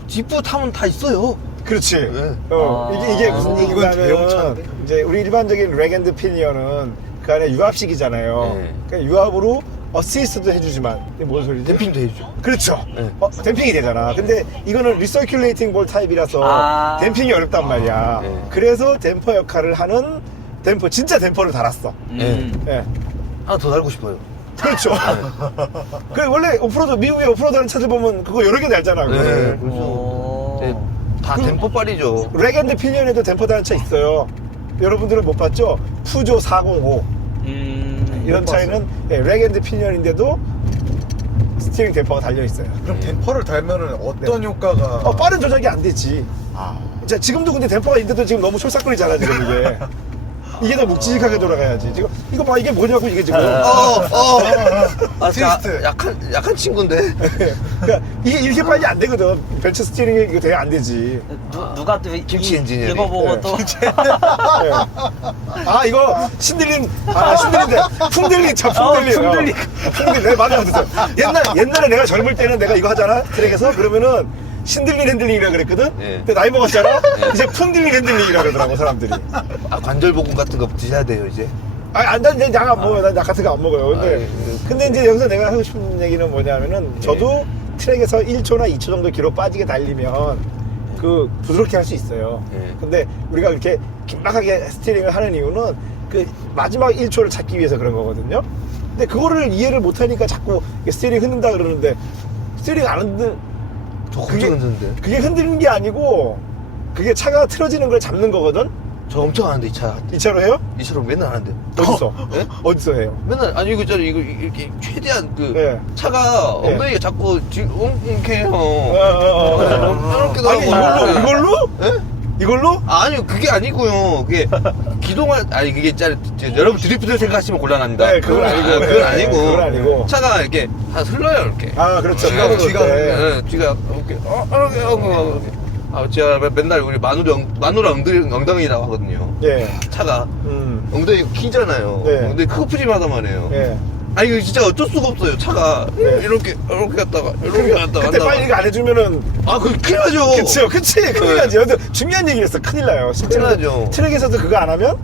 지프 타면 다 있어요. 그렇지. 네. 이게 무슨 이건 얘기냐면 대형차인데? 이제 우리 일반적인 렉앤드 피니어는 그 안에 유압식이잖아요. 네. 그러니까 유압으로 어시스트도 해주지만 이게 뭔 소리지? 댐핑도 해주죠. 그렇죠. 네. 댐핑이 되잖아. 근데 이거는 리서큘레이팅 볼 타입이라서 댐핑이 어렵단 말이야. 네. 그래서 댐퍼 역할을 하는 진짜 댐퍼를 달았어. 예. 하나 더 달고 싶어요. 그렇죠. 그 원래 오프로드 미국의 오프로드하는 차들 보면 그거 여러 개 달잖아. 네. 그거를. 그래서 다 댐퍼빨이죠. 렉앤드 피니언에도 댐퍼 다는 차 있어요. 여러분들은 못 봤죠? 푸조 405 이런 차에는 렉앤드 피니언인데도 스티어링 댐퍼가 달려 있어요. 그럼 댐퍼를 달면은 어떤 효과가? 빠른 조작이 안 되지. 자, 지금도 근데 댐퍼가 있는데도 지금 너무 촐싹거리잖아 지금 이게. 이게 더 묵직하게 돌아가야지. 지금 이거 봐, 이게 뭐냐고 이게 지금. 진짜 약한 친구인데. 그러니까 이게 이렇게 빨리 안 되거든. 벤츠 스티어링이 이거 되게 안 되지. 누가 또 김치 엔지니어링. 이거 보고 네. 또 이거 신들린 풍들린 차 풍들린. 풍들린. 풍들린. 내가 맞아 맞았어. 옛날에 내가 젊을 때는 내가 이거 하잖아 트랙에서 그러면은 신들린 핸들링이라 그랬거든. 네. 근데 나이 먹었잖아. 이제 풍들린 핸들링이라 그러더라고 사람들이. 관절볶음 같은 거 드셔야 돼요 이제. 난 이제 양 안 먹어요. 난 약 같은 거 안 먹어요. 근데 이제 여기서 내가 하고 싶은 얘기는 뭐냐면은 저도 트랙에서 1초나 2초 정도 기로 빠지게 달리면 그 부드럽게 할 수 있어요. 네. 근데 우리가 그렇게 긴박하게 스티어링을 하는 이유는 그 마지막 1초를 찾기 위해서 그런 거거든요. 근데 그거를 이해를 못 하니까 자꾸 스티어링 흔든다 그러는데 스티어링 안 흔든 저 엄청 흔드는데. 그게 흔드는 게 아니고 그게 차가 틀어지는 걸 잡는 거거든. 저 엄청 하는데 이 차. 이 차로 해요? 이 차로 맨날 하는데. 어디서? 네? 어디서 해요? 맨날 아니 이거 있잖아요. 이거 이렇게 최대한 그 네. 차가 네. 엉덩이가 자꾸 이렇게 해요. 이렇게 아니 이걸로? 예? 이걸로? 아니요 그게 아니고요. 그게 기동할 그게 있잖아요. 여러분 드리프트 생각하시면 곤란합니다. 네, 그건 아니고. 그건 네, 아니고. 그건 아니고. 차가 이렇게 다 흘러요 이렇게. 그렇죠. 뒤가 네. 뒤가 이렇게 이렇게. 제가 맨날 우리 마누라 엉덩이라고 하거든요. 예. 차가 엉덩이 키잖아요. 네. 엉덩이 크고 푸짐하단 말이에요. 예. 아니 이거 진짜 어쩔 수가 없어요. 차가 네. 이렇게 갔다가 이렇게 갔다가 그때 빨리 이거 안 해주면은 그거 큰일 나죠. 그치 큰일 나지. 근데 중요한 얘기였어. 큰일 나요. 실제로 큰일 나죠. 트랙에서도 그거 안 하면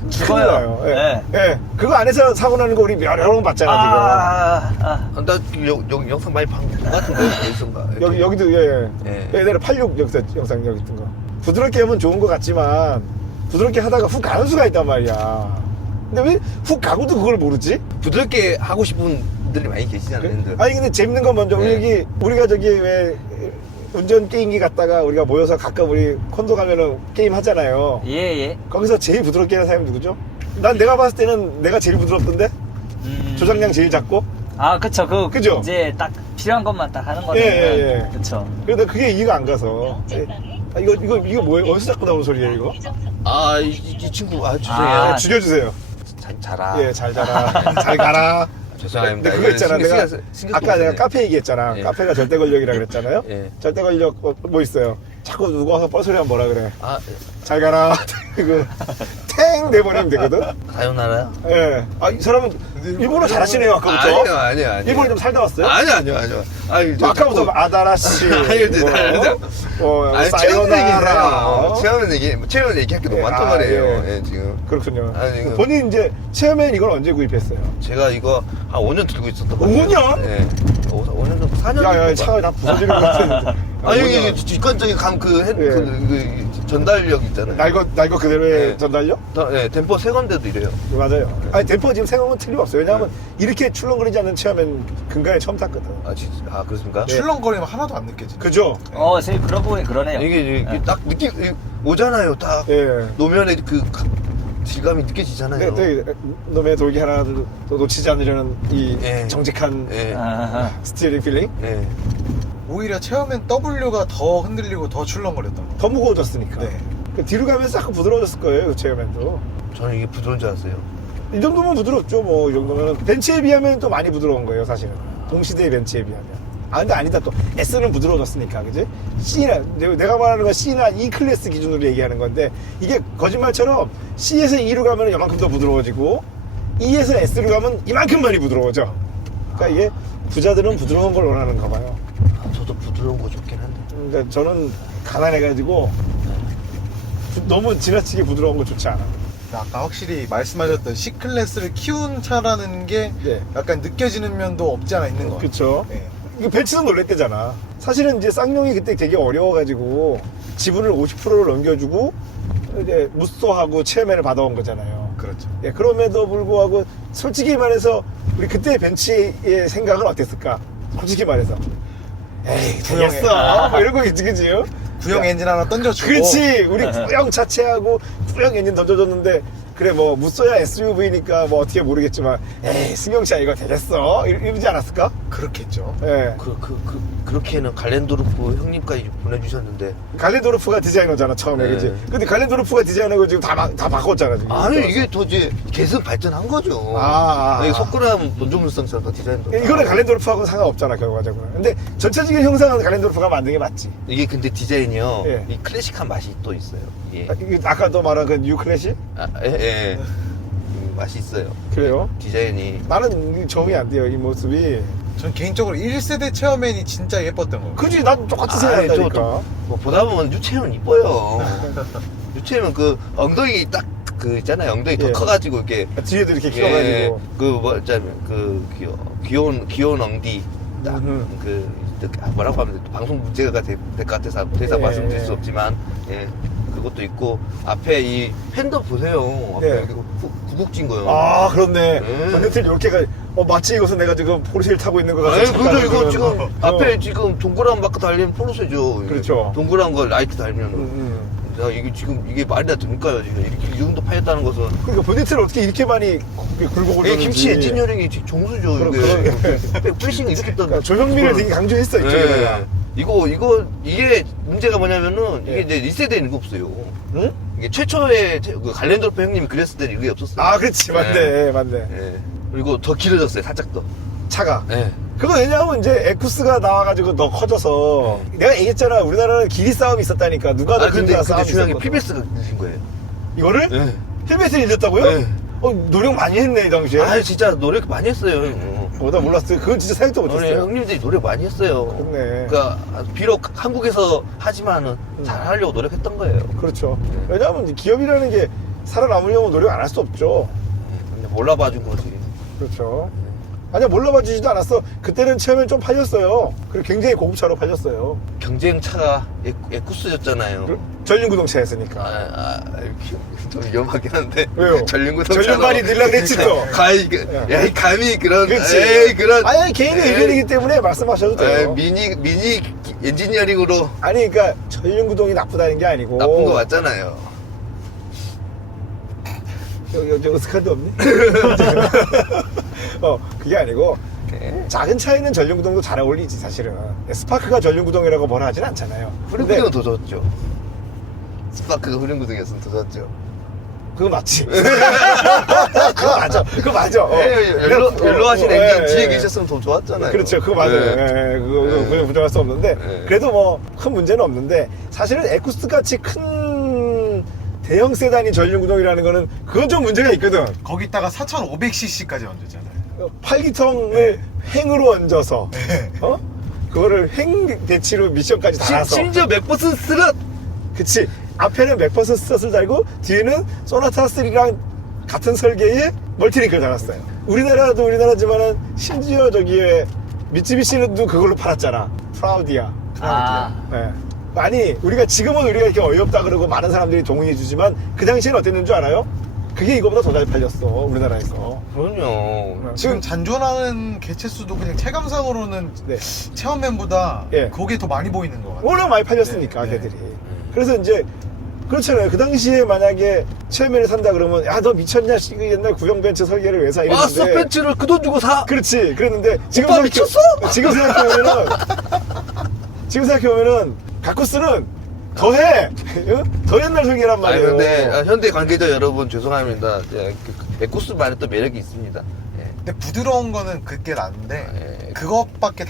큰일 죽어요. 나요. 예. 네. 예. 그거 안 해서 사고 나는 거 우리 여러 번 봤잖아 나 영상 많이 봤는데 같은데 어디선가. 지금. 여기도 예. 예. 옛날에 86 영상 여기 있던 거. 부드럽게 하면 좋은 것 같지만 부드럽게 하다가 훅 가는 수가 있단 말이야. 근데 왜 훅 가고도 그걸 모르지? 부드럽게 하고 싶은 분들이 많이 계시잖아요. 핸들. 아니 근데 재밌는 건 먼저 네. 우리가 저기 왜 운전 게임기 갔다가 우리가 모여서 가끔 우리 콘도 가면은 게임 하잖아요. 예. 거기서 제일 부드럽게 하는 사람이 누구죠? 난 내가 봤을 때는 내가 제일 부드럽던데? 조작량 제일 작고? 아, 그쵸. 그죠? 이제 딱 필요한 것만 딱 하는 거네. 예. 그쵸. 근데 그게 이해가 안 가서. 아, 이거 뭐예요? 어디서 자꾸 나오는 소리예요, 이거? 아, 이 친구, 죄송해요. 아, 죽여주세요. 잘 자라. 예, 잘 자라. 잘 가라. 죄송합니다. 근데 그거 있잖아. 내가 신경 아까 내가 쓰네. 카페 얘기했잖아. 예. 카페가 절대 권력이라 그랬잖아요. 예. 절대 권력 뭐 있어요? 자꾸 누가 와서 뻘소리 하면 뭐라 그래? 아, 잘 가라. 그 탱 내버리면 되거든. 사요나라요? 예. 아, 이 사람은 일본어 잘하시네요, 아까부터. 아니요. 일본에 좀 살다 왔어요? 아니요. 아니, 뭐 아까부터 아다라씨. 아니요. 아니, 사요나라. 체험은 얘기할 게 너무 많단 아, 말이에요. 예. 예, 지금. 그렇군요. 아니, 이거- 본인 이제 체험엔 이걸 언제 구입했어요? 제가 이거 한 5년 들고 있었던 거 같아요. 5년? 네. 5년 정도, 4년 야야, 정도. 차가 다 부서지는 것 같은데. 아니, 이게 직관적인 그 전달력 있잖아요. 날 거 그대로의 네. 전달력? 네, 덴퍼 세 군데도 이래요. 맞아요. 아니, 덴퍼 지금 생각은 틀림없어요. 왜냐하면 이렇게 출렁거리지 않는 체험엔 근간에 처음 탔거든. 아, 그렇습니까? 출렁거리면 하나도 안 느껴지네. 그죠? 선생님, 그러고 보니 그러네요. 이게 예. 딱 오잖아요. 딱 예. 노면의 그 질감이 느껴지잖아요. 놈의 돌기 하나도 놓치지 않으려는 이 예. 정직한 예. 아하. 스티어링 필링? 예. 오히려 체험엔 W가 더 흔들리고 더 출렁거렸던 거. 더 무거워졌으니까. 네. 그 뒤로 가면서 약간 부드러워졌을 거예요, 그 체험엔도. 저는 이게 부드러운 줄 알았어요. 이 정도면 부드럽죠, 뭐. 이 정도면. 벤츠에 비하면 또 많이 부드러운 거예요, 사실은. 동시대의 벤츠에 비하면. 아, 근데 아니다. 또 S는 부드러워졌으니까, 그지? C나, 내가 말하는 건 C나 E 클래스 기준으로 얘기하는 건데, 이게 거짓말처럼 C에서 E로 가면 이만큼 더 부드러워지고, E에서 S로 가면 이만큼 많이 부드러워져. 그러니까 이게 부자들은 부드러운 걸 원하는가 봐요. 저도 부드러운 거 좋긴 한데. 그러니까 저는 가난해가지고, 너무 지나치게 부드러운 거 좋지 않아. 아까 확실히 말씀하셨던 C클래스를 키운 차라는 게 네. 약간 느껴지는 면도 없지 않아 있는 것 같아요. 그쵸. 네. 이거 벤츠도 놀랬대잖아. 사실은 이제 쌍용이 그때 되게 어려워가지고 지분을 50%를 넘겨주고 이제 무쏘하고 체험회를 받아온 거잖아요. 그렇죠. 예, 그럼에도 불구하고 솔직히 말해서 우리 그때 벤츠의 생각은 어땠을까? 솔직히 말해서. 에이, 구형에. 되겠어. 뭐 이런 거 있지, 그지? 구형 엔진 하나 던져주고. 그렇지. 우리 구형 자체하고 구형 엔진 던져줬는데 그래 뭐 무쏘야 SUV니까 뭐 어떻게 모르겠지만 에이 승용차 이거 되겠어? 이러지 않았을까? 그렇겠죠. 예. 그렇게는 갈렌도르프 형님까지 보내주셨는데. 갈렌도르프가 디자이너잖아 처음에 네. 그지? 근데 갈렌도르프가 디자이너고 지금 다 바꿨잖아 지금. 아니, 이게 더 이제 계속 발전한 거죠. 아. 이게 석굴암 본조물성처럼 더 디자인도. 이거는 갈렌도르프하고는 상관없잖아 결과적으로. 근데 전체적인 형상은 갈렌도르프가 만든 게 맞지. 이게 근데 디자인이요. 예. 이 클래식한 맛이 또 있어요. 이게. 아까도 말한 그 뉴 클래식? 예. 맛이 있어요. 그래요? 디자인이. 나는 정이 안 돼요 이 모습이. 전 개인적으로 1세대 체험엔이 진짜 예뻤던 거. 그지? 나도 똑같이 아니, 생각한다니까. 뭐 보다 보면 유채는 이뻐요. 유채는 그 엉덩이 딱 그 있잖아요. 엉덩이 더 예. 커가지고 이렇게. 뒤에도 이렇게 키워가지고. 그뭐 있잖아요. 그 귀여운 엉디. 딱 그 뭐라고 하면 돼? 방송 문제가 될 것 같아서 대사 예. 말씀드릴 수 없지만 그것도 있고 앞에 이 팬더 보세요. 앞에 예. 이렇게 구국진 거요. 아 그렇네. 네. 반대틀 이렇게 마치 이것은 내가 지금 포르쉐를 타고 있는 것 같아. 아니 그죠 이거 지금 앞에 지금 동그란 마크 달린 포르쉐죠. 그렇죠. 동그란 거 라이트 달면. 야, 이게 지금 이게 말이 다 됩니까요? 지금 이렇게 이 정도 파였다는 것은. 그러니까 본네트를 어떻게 이렇게 많이 굴곡을 이게 줬는지. 김치 엔진 요령이 종수죠. 이게 플래싱 이렇게 떴. 그러니까 조형미를 되게 강조했어 이쪽에다가. 이게 문제가 뭐냐면은 예. 이게 이제 1세대는 이거 없어요. 응? 이게 최초의 그 갈렌더프 형님이 그랬을 때는 이게 없었어요. 아 그렇지 맞네 맞네. 예. 그리고 더 길어졌어요 살짝 더. 차가. 예. 그거 왜냐하면 이제 에쿠스가 나와가지고 더 커져서 내가 얘기했잖아 우리나라는 길이 싸움이 있었다니까 누가 더 아 근데 길이가 싸움이 중요한 게 있었거든. PBS가 늦은 거예요. 이거를? 예. 헬멧을 잃었다고요? 네. 노력 많이 했네 이 당시에. 아 진짜 노력 많이 했어요. 나 몰랐어요. 그건 진짜 생각도 우리 못했어요. 형님들이 노력 많이 했어요. 그렇네. 그러니까 비록 한국에서 하지만은 잘 하려고 노력했던 거예요. 그렇죠. 왜냐하면 기업이라는 게 살아남으려면 노력 안 할 수 없죠. 근데 몰라봐준 거지. 그렇죠. 아니야, 몰라봐 주지도 않았어. 그때는 처음엔 좀 팔렸어요. 그리고 굉장히 고급차로 팔렸어요. 경쟁차가 에쿠스였잖아요. 전륜구동차였으니까. 좀 위험하긴 한데. 왜요? 전륜구동차. 전륜발이 늘라 그랬지 또. 야, 이 감히 그런. 그렇지. 에이, 그런. 아니, 개인의 에이. 의견이기 때문에 말씀하셔도 돼요. 미니 엔지니어링으로 아니, 그러니까 전륜구동이 나쁘다는 게 아니고. 나쁜 거 맞잖아요. 여기 어스카드 없니? 그게 아니고 작은 차이는 전륜구동도 잘 어울리지 사실은. 스파크가 전륜구동이라고 뭐라 하진 않잖아요. 후륜구동은 더 좋았죠. 스파크가 후륜구동이었으면 더 좋았죠. 그거 맞지. 그거 맞아. 그거 맞아. 연로 하신 엔진 뒤에 계셨으면 더 좋았잖아요. 그렇죠. 그거 맞아요. 그거 부정할 수 없는데 그래도 뭐 큰 문제는 없는데 사실은 에쿠스 같이 큰 대형 세단이 전륜구동이라는 거는 그건 좀 문제가 있거든. 거기다가 4,500cc까지 얹었잖아요. 8기통을 횡으로 얹어서 그거를 횡 배치로 미션까지 달아서 심지어 맥버슨 스럿. 그치. 앞에는 맥버슨 스럿을 달고 뒤에는 소나타 3랑 같은 설계의 멀티링크를 달았어요. 우리나라도 우리나라지만은 심지어 저기에 미쯔비시는도 그걸로 팔았잖아. 프라우디아. 네. 아니 우리가 지금은 우리가 이렇게 어이없다 그러고 많은 사람들이 동의해 주지만 그 당시에는 어땠는 줄 알아요? 그게 이거보다 더 잘 팔렸어 우리나라에서. 그럼요. 지금 잔존하는 개체 수도 그냥 체감상으로는 네. 체험맨보다 예. 그게 더 많이 보이는 것 같아요. 워낙 많이 팔렸으니까 네, 네. 걔들이. 그래서 이제 그렇잖아요. 그 당시에 만약에 체험맨을 산다 그러면 야 너 미쳤냐? 이거 옛날 구형 벤츠 설계를 왜 사? 이랬는데 벤츠를 그 돈 주고 사. 그렇지. 그랬는데 지금 오빠 미쳤어? 지금 생각해보면은 가쿠스는 더해. 더 옛날 설계란 아니 말이에요. 근데 현대 관계자 여러분 죄송합니다. 에쿠스만의 또 매력이 있습니다. 예. 근데 부드러운 거는 그게 나는데 예. 그것밖에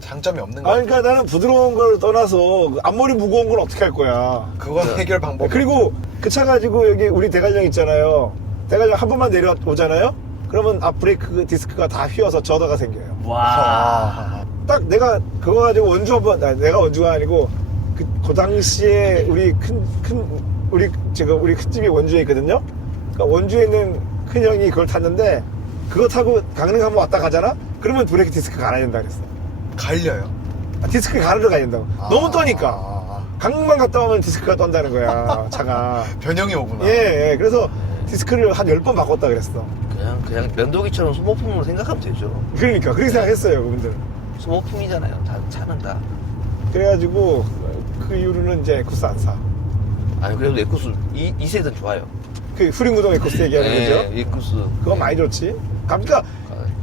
장점이 없는 거 아니, 같아요. 그러니까 나는 부드러운 걸 떠나서 그 앞머리 무거운 건 어떻게 할 거야. 그건 해결 방법. 그리고 그 차 가지고 여기 우리 대관령 있잖아요. 대관령 한 번만 내려오잖아요. 그러면 앞 브레이크 디스크가 다 휘어서 저더가 생겨요. 와. 딱 내가 그거 가지고 원주 한번, 내가 원주가 아니고 그 당시에 우리 우리 큰 집이 원주에 있거든요. 그러니까 원주에 있는 큰 형이 그걸 탔는데 그거 타고 강릉 한번 왔다 가잖아. 그러면 브레이크 디스크 갈아야 된다 그랬어. 갈려요. 디스크 가르러 가야 된다고. 너무 떠니까. 강릉만 갔다 오면 디스크가 떤다는 거야, 차가. 변형이 오구나. 예. 그래서 디스크를 한 10번 바꿨다 그랬어. 그냥 면도기처럼 소모품으로 생각하면 되죠. 그러니까 그렇게 생각했어요, 그분들. 소모품이잖아요. 차는 다. 그래가지고 그 이후로는 이제 에쿠스 안 사. 아니 그래도 에쿠스 이 세대는 좋아요. 그 후륜구동 에쿠스 얘기하는 거죠. 에쿠스. 그건 많이 좋지. 그러니까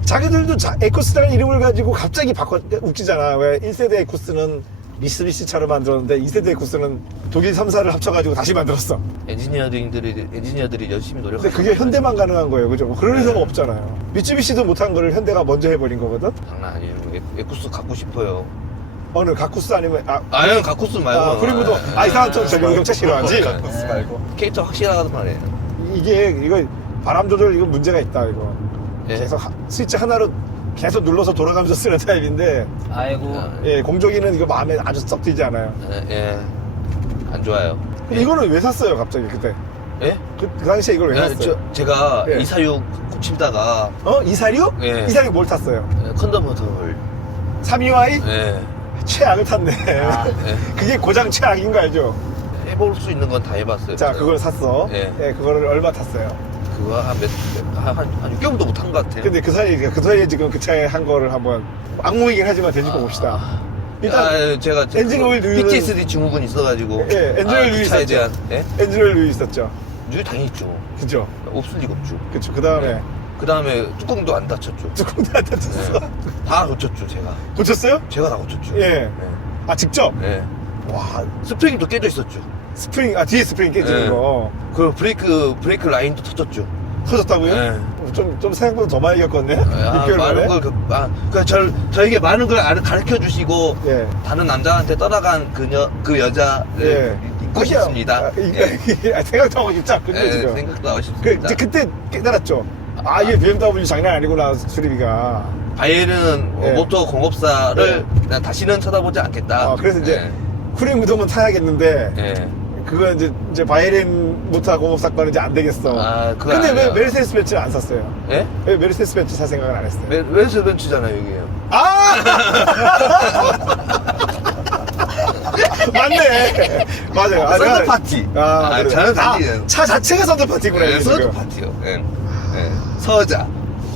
자기들도 에쿠스라는 이름을 가지고 갑자기 웃기잖아. 왜 1세대 에쿠스는 미쓰비시 차로 만들었는데 2세대 에쿠스는 독일 3사를 합쳐가지고 다시 만들었어. 엔지니어들이 열심히 노력하는. 근데 그게 현대만 가능한 거예요, 그죠? 뭐 그럴 리가 없잖아요. 미쓰비시도 못한 거를 현대가 먼저 해버린 거거든. 장난 아니에요. 에쿠스 갖고 싶어요. 어느 가쿠스 아니면 아니 가쿠스 말고. 후륜구동. 이상한 좀 전륜구동차 싫어하지. 가쿠스 말고. 캐릭터 확실하단 말이에요. 이거 바람 조절 이거 문제가 있다 이거. 예. 계속 스위치 하나로 계속 눌러서 돌아가면서 쓰는 타입인데 아이고. 예, 공조기는 이거 마음에 아주 썩 들지 않아요. 예. 안 좋아요. 근데 이거는 왜 샀어요 갑자기 그때? 예? 그 당시에 이걸 왜 샀어요? 제가 예. 246 고치다가 246? 예. 246 뭘 탔어요? 컨더버터를 32Y? 예. 최악을 탔네. 예. 그게 고장 최악인 거 알죠? 해볼 수 있는 건 다 해봤어요. 자, 저는. 그걸 샀어. 예. 그거를 얼마 탔어요? 그거 한 6개월도 못 한 것 같아요. 근데 그 사이에 지금 그 차에 한 거를 한번 악몽이긴 하지만 되짚어 봅시다. 일단 제가 엔진 오일 누유는- PTSD 증후군이 있어가지고 예, 엔진 오일 누유 차에 있었죠. 대한 엔진오일 누유 있었죠. 누유 당연히 있죠. 그죠? 없을 리가 없죠. 그쵸. 그 다음에 네. 그 다음에 뚜껑도 안 닫혔죠. 뚜껑도 안 닫혔어. 다 고쳤죠, 제가. 고쳤어요? 제가 다 고쳤죠. 예. 직접? 네. 와, 스프링도 깨져 있었죠. 스프링, 뒤에 스프링 깨지는 네. 거. 그 브레이크 라인도 터졌죠. 터졌다고요? 네. 좀 생각보다 더 많이 겪었네? 6개월 만에? 많은 걸, 저에게 많은 걸 가르쳐 주시고, 예. 다른 남자한테 떠나간 그 여자를 예. 잊고 싶습니다. 생각도 하고 싶지 않군요, 예, 지금. 생각도 하고 그, 싶습니다. 이제 그때 깨달았죠. 이게 BMW 장난 아니구나, 수리비가. 바이에른 예. 모터 공업사를 난 다시는 쳐다보지 않겠다. 그래서 이제, 예. 후륜 무덤은 타야겠는데, 예. 그거 이제 바이에른 모터 공업 사건은 이제 안 되겠어. 아, 그거 근데 왜 아니야. 메르세데스 벤츠를 안 샀어요? 예? 왜 메르세데스 벤츠 살 생각을 안 했어요? 왼수 벤츠잖아요, 이게. 아! 맞네. 맞아요. 아, 썬더 내가- 파티. 아, 그래. 저는 단지. 차 자체가 썬더 파티구나. 네, 이게 썬더 지금. 파티요. 예. 예. 서자.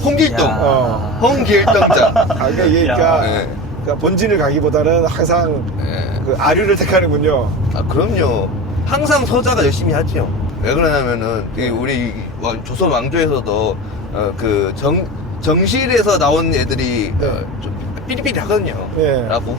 홍길동. 야. 어. 홍길동자. 아, 그러니까 이게 그러니까, 예. 그러니까 본진을 가기보다는 항상 예. 그 아류를 택하는군요. 아, 그럼요. 항상 서자가 열심히 하죠. 왜 그러냐면은, 우리 조선 왕조에서도, 정실에서 나온 애들이, 좀 삐리삐리 하거든요. 예. 라고,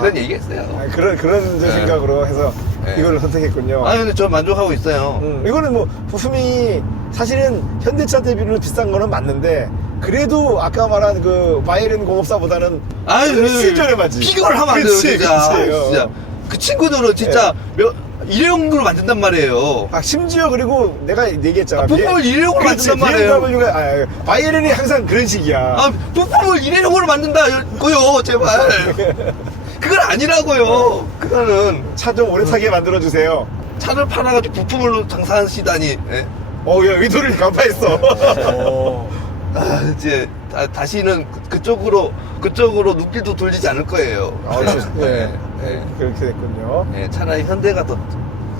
그런 얘기 했어요. 아, 그런 이제 네. 생각으로 해서 네. 이거를 선택했군요. 아, 근데 저 만족하고 있어요. 이거는 뭐 부품이 사실은 현대차 대비로 비싼 거는 맞는데 그래도 아까 말한 그 바이에른 공업사보다는 훨씬 저렴하지. 비교를 하면 안 돼요, 그치, 진짜. 그치. 진짜. 그 친구들은 진짜 일회용으로 만든단 말이에요. 아, 심지어 그리고 내가 얘기했잖아. 부품을 일회용으로 그렇지, 만든단 말이에요. BMW가 바이에른이 항상 그런 식이야. 아, 부품을 일회용으로 만든다고요, 제발. 그건 아니라고요. 그거는 차 좀 오래 타게 만들어 주세요. 차를 팔아가지고 부품으로 장사하시다니. 예? 야, 의도를 간파했어. 아, 이제 다시는 그쪽으로 눈길도 돌리지 않을 거예요. 네. 예. 그렇게 됐군요. 예, 차라리 현대가 더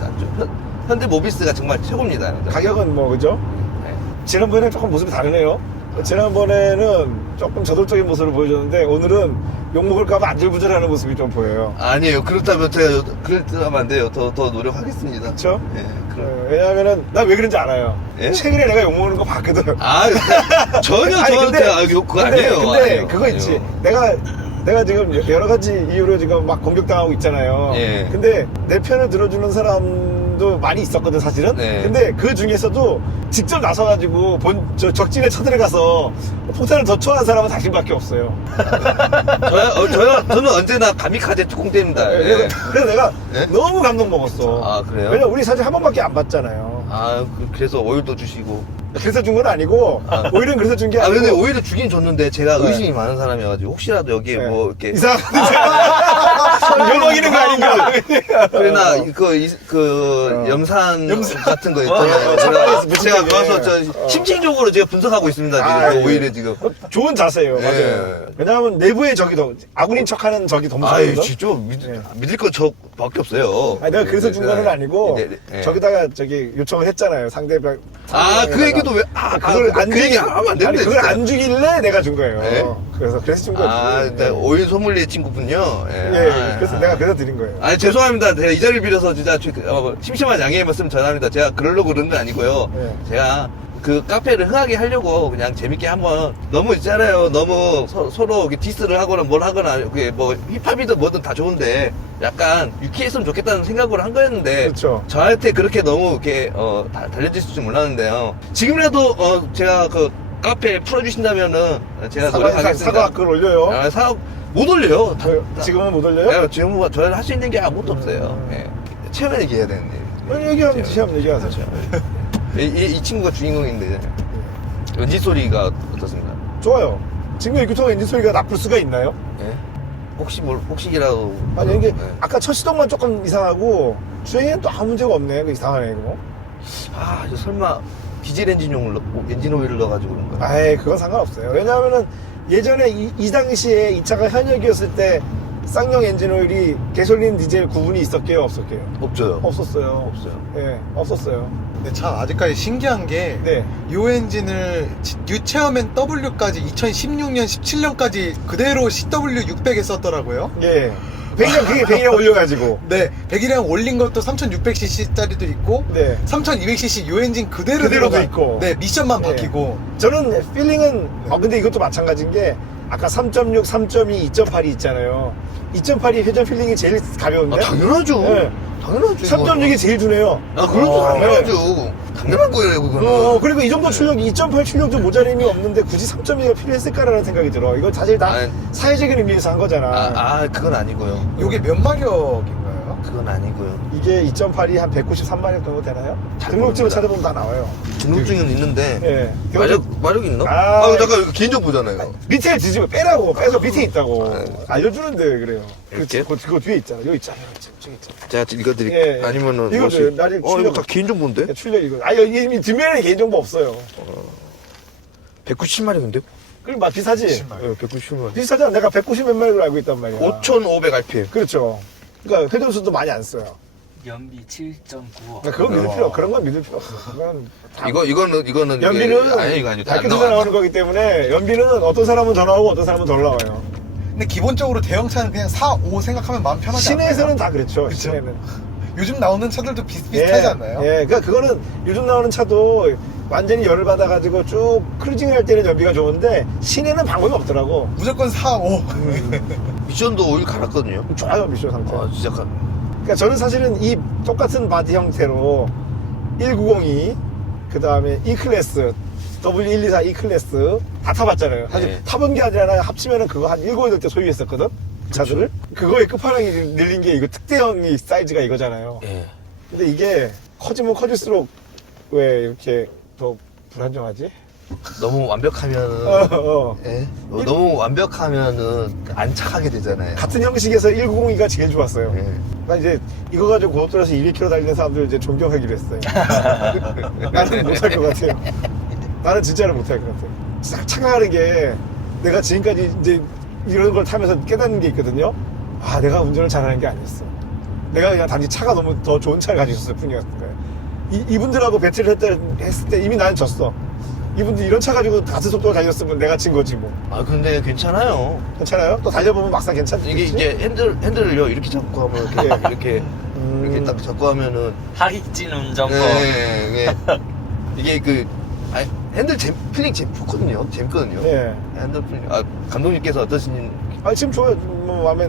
낫죠. 현대 모비스가 정말 최고입니다. 가격은 뭐 그죠? 예. 지난번에는 조금 모습이 다르네요. 지난번에는 조금 저돌적인 모습을 보여줬는데 오늘은 욕먹을까봐 안절부절하는 모습이 좀 보여요. 아니에요. 그렇다면 제가 그렇다면 안 돼요. 더 노력하겠습니다. 그렇죠? 예, 그럼. 왜냐하면은 나 왜 그런지 알아요. 예? 최근에 내가 욕먹는 거 봤거든. 아, 전혀 아니, 저한테 그거 아니에요. 근데 아니에요. 그거 있지. 아니에요. 내가 지금 여러 가지 이유로 지금 막 공격당하고 있잖아요. 예. 근데 내 편을 들어주는 사람도 많이 있었거든, 사실은. 네. 근데 그 중에서도 직접 나서가지고 적진에 쳐들어가서 폭탄을 더 초한 사람은 당신밖에 없어요. 저는 언제나 가미카제 특공대입니다. 예. 그래서 내가 예? 너무 감동 먹었어. 아, 그래요? 왜냐 우리 사실 한 번밖에 안 봤잖아요. 아, 그래서 오일도 주시고. 그래서 준 건 아니고 오히려 그래서 준 게 아, 아니고. 근데 오히려 주긴 줬는데 제가 네. 의심이 많은 사람이어가지고 혹시라도 여기에 네. 뭐 이렇게 이상한 욕먹이는 거 아닌가? 그러나 염산 같은 거 있잖아요. 그래서 제가 가서 심층적으로 제가 분석하고 있습니다. 지금 아, 그 예. 오일에 지금. 좋은 자세예요. 예. 맞아요. 왜냐하면 내부의 적이 더 아군인 척하는 적이 더 아이, 무서워서. 진짜 믿을 거 저밖에 없어요. 아니, 내가 그래서 준 거는 아니고 네, 네. 저기다가 요청을 했잖아요. 상대방. 아, 그 얘기도 왜? 그걸 안 그 얘기 하면 안 되는데. 그걸 안 주길래 내가 준 거예요. 네? 그래서 준 거지. 아, 네, 오일 소믈리에 친구군요. 예, 그래서 내가 그래서 드린 거예요. 아, 죄송합니다. 제가 이 자리를 빌어서 진짜 심심한 양해의 말씀 전합니다. 제가 그러려고 그런 건 아니고요. 네. 제가 그 카페를 흥하게 하려고 그냥 재밌게 한번 너무 있잖아요. 너무 서로 이렇게 디스를 하거나 뭘 하거나 그게 뭐 힙합이든 뭐든 다 좋은데 약간 유쾌했으면 좋겠다는 생각으로 한 거였는데 그렇죠. 저한테 그렇게 너무 이렇게 달려졌을 줄 몰랐는데요. 지금이라도 제가 그 카페 풀어주신다면은 제가 노력하겠습니다. 사과 글 올려요. 못 올려요. 지금은 못 올려요? 네, 지금 저희는 할 수 있는 게 아무것도 없어요. 예. 체험 얘기해야 되는데. 얘기하면 시험 얘기하세요. 이 친구가 주인공인데 연지 소리가 어떻습니까? 좋아요. 지금 교통 엔진 소리가 나쁠 수가 있나요? 예? 혹시라도 아니 이게 예. 아까 첫 시동만 조금 이상하고 주행에는 또 아무 문제가 없네. 그 이상하네 이거. 아, 이제 설마 디젤 엔진 오일을 넣어가지고 그런가? 아예 그건 상관없어요. 왜냐하면은 예전에 이 당시에 이 차가 현역이었을 때 쌍용 엔진 오일이 가솔린 디젤 구분이 있었게요, 없었게요? 없어요. 없었어요. 없어요. 예, 없었어요. 근데 참 아직까지 신기한 게 네. 이 엔진을 뉴체어맨 W까지 2016년 17년까지 그대로 CW600에 썼더라고요. 예. 그게 배기량 올려가지고. 네, 배기량 올린 것도 3600cc짜리도 있고 네. 3200cc 이 엔진 그대로도 들어가. 있고. 네, 미션만 네. 바뀌고. 저는 필링은, 근데 이것도 마찬가지인 게, 아까 3.6, 3.2, 2.8이 있잖아요. 2.8이 회전 필링이 제일 가벼운데? 아, 당연하죠. 네. 당연하죠. 3.6이 제일 주네요. 아, 그렇죠. 당연하죠. 당연한 거예요, 그거는. 그리고 이 정도 출력, 2.8 출력도 모자림이 없는데 굳이 3.2가 필요했을까라는 생각이 들어. 이거 사실 다 아니, 사회적인 의미에서 한 거잖아. 그건 아니고요. 요게 몇 마력인가요? 그건 아니고요. 이게 2.8이 한 193마력 정도 되나요? 잘 등록증을 모릅니다. 찾아보면 다 나와요. 등록증은 있는데 예. 마력 있나? 아, 잠깐 이거 개인정보잖아요. 밑에 뒤집어 빼라고. 빼서 밑에 있다고. 아, 알려주는데 그래요. 이렇게? 그거 뒤에 있잖아. 여기 있잖아. 저기 있잖아. 제가 읽어드릴게요. 예. 아니면은 이거 뭐지? 나중에 이거 출력- 다 개인정보인데? 출력 이거. 아, 여기 이미 뒷면에 개인정보 없어요. 190마력인데? 그럼 막 비싸지? 10마력. 190마력. 비싸잖아. 내가 190몇 마력을 알고 있단 말이야. 5,500 RPM. 그렇죠. 그러니까 회전수도 많이 안 써요. 연비 7.9. 그러니까 그건 믿을 필요, 그런 건 믿을 필요 없어. 그건 다- 이거는 연비는 이게- 아니 이거 아니고 다안 밝게 나와. 나오는 거기 때문에 연비는 어떤 사람은 더 나오고 어떤 사람은 덜 나와요. 근데 기본적으로 대형차는 그냥 4, 5 생각하면 마음 편하지 시내에서는 않나요? 다 그렇죠. 그쵸? 시내는. 요즘 나오는 차들도 비슷비슷하지 않나요? 예, 그러니까 그거는 요즘 나오는 차도 완전히 열을 받아가지고 쭉 크루징을 할 때는 연비가 좋은데 시내는 방법이 없더라고. 무조건 4, 5. 미션도 오일 갈았거든요. 좋아요 미션 상태. 아 진짜 그러니까 저는 사실은 이 똑같은 바디 형태로 1902, 그 다음에 E클래스, W124 E클래스 다 타봤잖아요. 사실 네. 타본 게 아니라 합치면은 그거 한 19, 때 소유했었거든? 차들을. 그거의 끝판왕이 늘린 게 이거 특대형이 사이즈가 이거잖아요. 예. 근데 이게 커지면 커질수록 왜 이렇게 더 불안정하지? 너무 완벽하면은 어. 예? 너무 완벽하면은 안착하게 되잖아요. 같은 형식에서 1902가 제일 좋았어요. 예. 나 이제 이거 가지고 고속도로에서 200km 달리는 사람들 이제 존경하기로 했어요. 나는 못할 것 같아요. 나는 진짜로 못할 것 같아요. 착각하는 게 내가 지금까지 이제 이런 걸 타면서 깨닫는 게 있거든요. 아, 내가 운전을 잘하는 게 아니었어. 내가 그냥 단지 차가 너무 더 좋은 차를 가지고 있었을 뿐이었던 거예요. 이분들하고 배틀을 했을 때 이미 나는 졌어. 이분들 이런 차 가지고 같은 속도로 달렸으면 내가 진 거지 뭐. 아 근데 괜찮아요. 괜찮아요? 또 달려보면 막상 괜찮지. 이게 핸들을요 이렇게 잡고 하면 이렇게 이렇게 딱 잡고 하면은 하익진 운전법. 예. 이게 그 핸들 필링 좋거든요. 재밌거든요. 예. 핸들 필링. 아 감독님께서 어떠신 아, 지금 좋아요. 뭐 마음에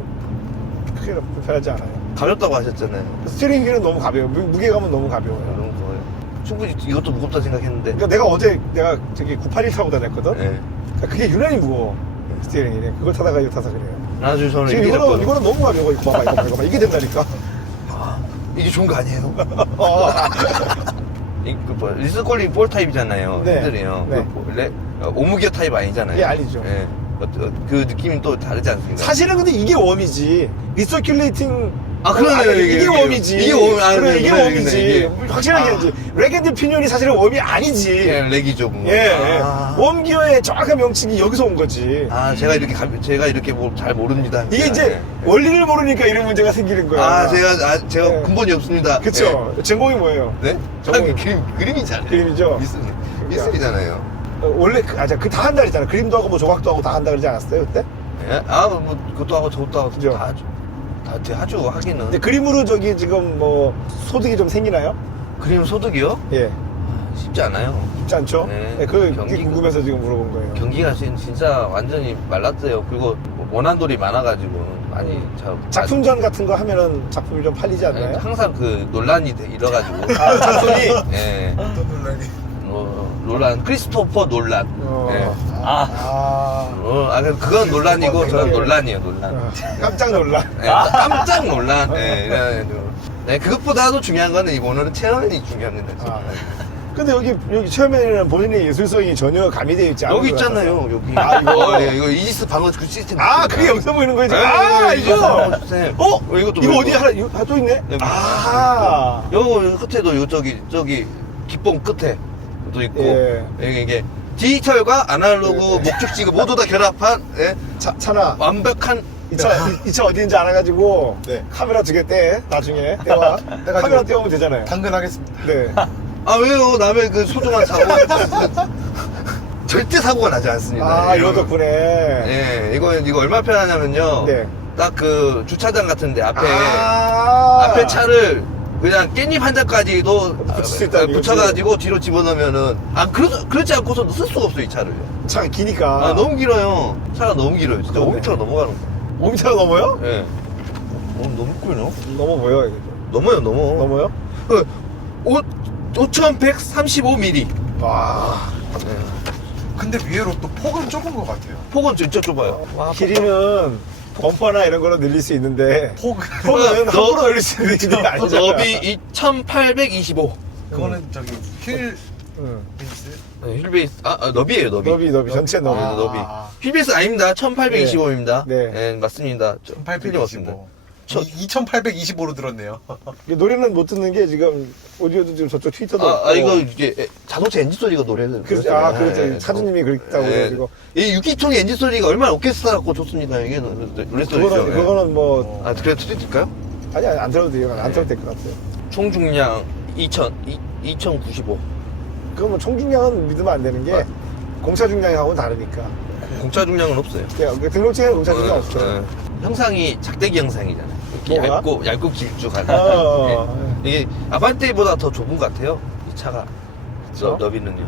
크게 불편하지 않아요. 가볍다고 하셨잖아요. 스티어링 휠은 너무 가벼워. 무게감은 너무 가벼워요. 너무 좋아요. 충분히 이것도 무겁다 생각했는데. 그러니까 내가 어제 저기 981 타고 다녔거든. 예. 그러니까 그게 유난히 무거워. 스티어링이. 그걸 타다가 이거 타서 그래요. 나중에 저는 지금 이거는 너무 가벼워. 이거 봐봐. 이게 된다니까. 이게 좋은 거 아니에요? 어. 리스콜링 4 타입이잖아요. 네. 핸들이요. 네. 오무기어 타입 아니잖아요. 예, 아니죠. 예. 그 느낌이 또 다르지 않습니까? 사실은 근데 이게 웜이지. 리서큘레이팅. 아, 그러네요. 이게 웜이지. 이게 웜, 아, 그래, 네, 이게 네, 웜이지. 네, 이게. 확실하게 해야지. 렉앤드 피니언이 사실은 웜이 아니지. 그냥 렉이죠. 그거. 예. 아. 웜기어의 정확한 명칭이 여기서 온 거지. 아, 제가 이렇게 잘 모릅니다. 이게 이제 원리를 모르니까 이런 문제가 생기는 거야. 아, 제가 네. 근본이 없습니다. 그쵸. 전공이 뭐예요? 네? 전공이 그림이잖아요. 그림이죠? 미술이잖아요. 원래 다 한다 그랬잖아. 그림도 하고 뭐 조각도 하고 다 한다 그러지 않았어요 그때? 예? 아, 뭐 그것도 하고 저것도 하고 그죠? 다 하죠. 다 하죠. 하기는. 근데 그림으로 저기 지금 뭐 소득이 좀 생기나요? 그림 소득이요? 예. 쉽지 않아요. 쉽지 않죠? 네. 네, 그게 경기가- 궁금해서 지금 물어본 거예요. 경기가 진짜 완전히 말랐어요. 그리고 원한돌이 많아가지고 많이 작품전 같은 거 하면은 작품이 좀 팔리지 아니, 않나요? 항상 그 논란이 일어가지고. 아, 작품이? 예. 어떤 논란이? 논란. 크리스토퍼 논란. 어. 예. 아, 그건 논란이고 저는 그래. 논란이에요. 논란. 깜짝 놀라. 예, 깜짝 논란. 예, 이래가지고. 네, 그것보다도 중요한 거는 오늘은 체험이 중요합니다. 아. 근데 여기 체험에는 본인의 예술성이 전혀 가미되어 있지 않아요. 여기 있잖아요. 여기. 아, 이거? 예, 이거 이지스 방어 그 시스템. 아, 그게 여기서 보이는 거지? 네, 아, 이거 이거! 방어 시스템. 이것도 이거 보이고. 어디 하나, 또 있네? 네. 아. 요 끝에도 저기 기봉 끝에 또 있고. 예. 이게 디지털과 아날로그 목적지가 모두 다 결합한 예, 차나. 완벽한 이 차 어디 있는지 알아가지고 네. 카메라 2개 떼 나중에 떼와 카메라 떼오면 되잖아요. 당근하겠습니다. 네. 아 왜요 남의 그 소중한 사고 절대 사고가 나지 않습니다. 아 이런 이거 덕분에. 예 이거 얼마 편하냐면요 네. 딱 그 주차장 같은데 앞에 아. 앞에 차를 그냥 깻잎 한 잔까지도 붙일 수 있다는 붙여가지고 뒤로 집어넣으면은 그렇지 않고서 쓸 수가 없어요 이 차를요. 차가 기니까. 아 너무 길어요. 차가 너무 길어요. 진짜 그러네. 5m 넘어가는 거. 5m가 넘어요? 예. 너무 길어. 넘어 보여 이거. 넘어요. 넘어요? 5,135mm. 와. 근데 위에로 또 폭은 좁은 것 같아요. 폭은 진짜 좁아요. 길이는 범퍼나 이런 거는 늘릴 수 있는데 폭은 폭은 함부로 늘릴 수 있는 게 아니잖아. 너비 2825. 그거는 저기 휠 응. 베이스? 휠베이스, 너비예요, 너비. 너비 전체 너비. 아. 너비. 휠베이스 아닙니다. 1825입니다. 네. 네, 맞습니다. 틀림없습니다. 2825로 들었네요. 이게 노래는 못 듣는 게 지금 오디오도 지금 저쪽 트위터도 없고. 이거 이게 자동차 엔진 소리가 노래를. 그렇죠. 그렇죠. 차주님이 그랬다고 그래가지고. 이 6기통의 엔진 소리가 얼마나 오케스트라 같고 좋습니다. 이게 노래 소리죠. 그거는 뭐 그래 틀어줄까요? 아니 안 들어도 돼요. 안 들어도 될 것 같아요. 총 중량 2095. 그러면 총 중량은 믿으면 안 되는 게 공차 중량하고는 다르니까. 공차 중량은 없어요. 등록증에는 공차 중량 없죠. 형상이 작대기 형상이잖아요. 이렇게 뭐가? 얇고 길쭉한. 어. 이게 아반떼보다 더 좁은 것 같아요. 이 차가. 그쵸? 너비는요.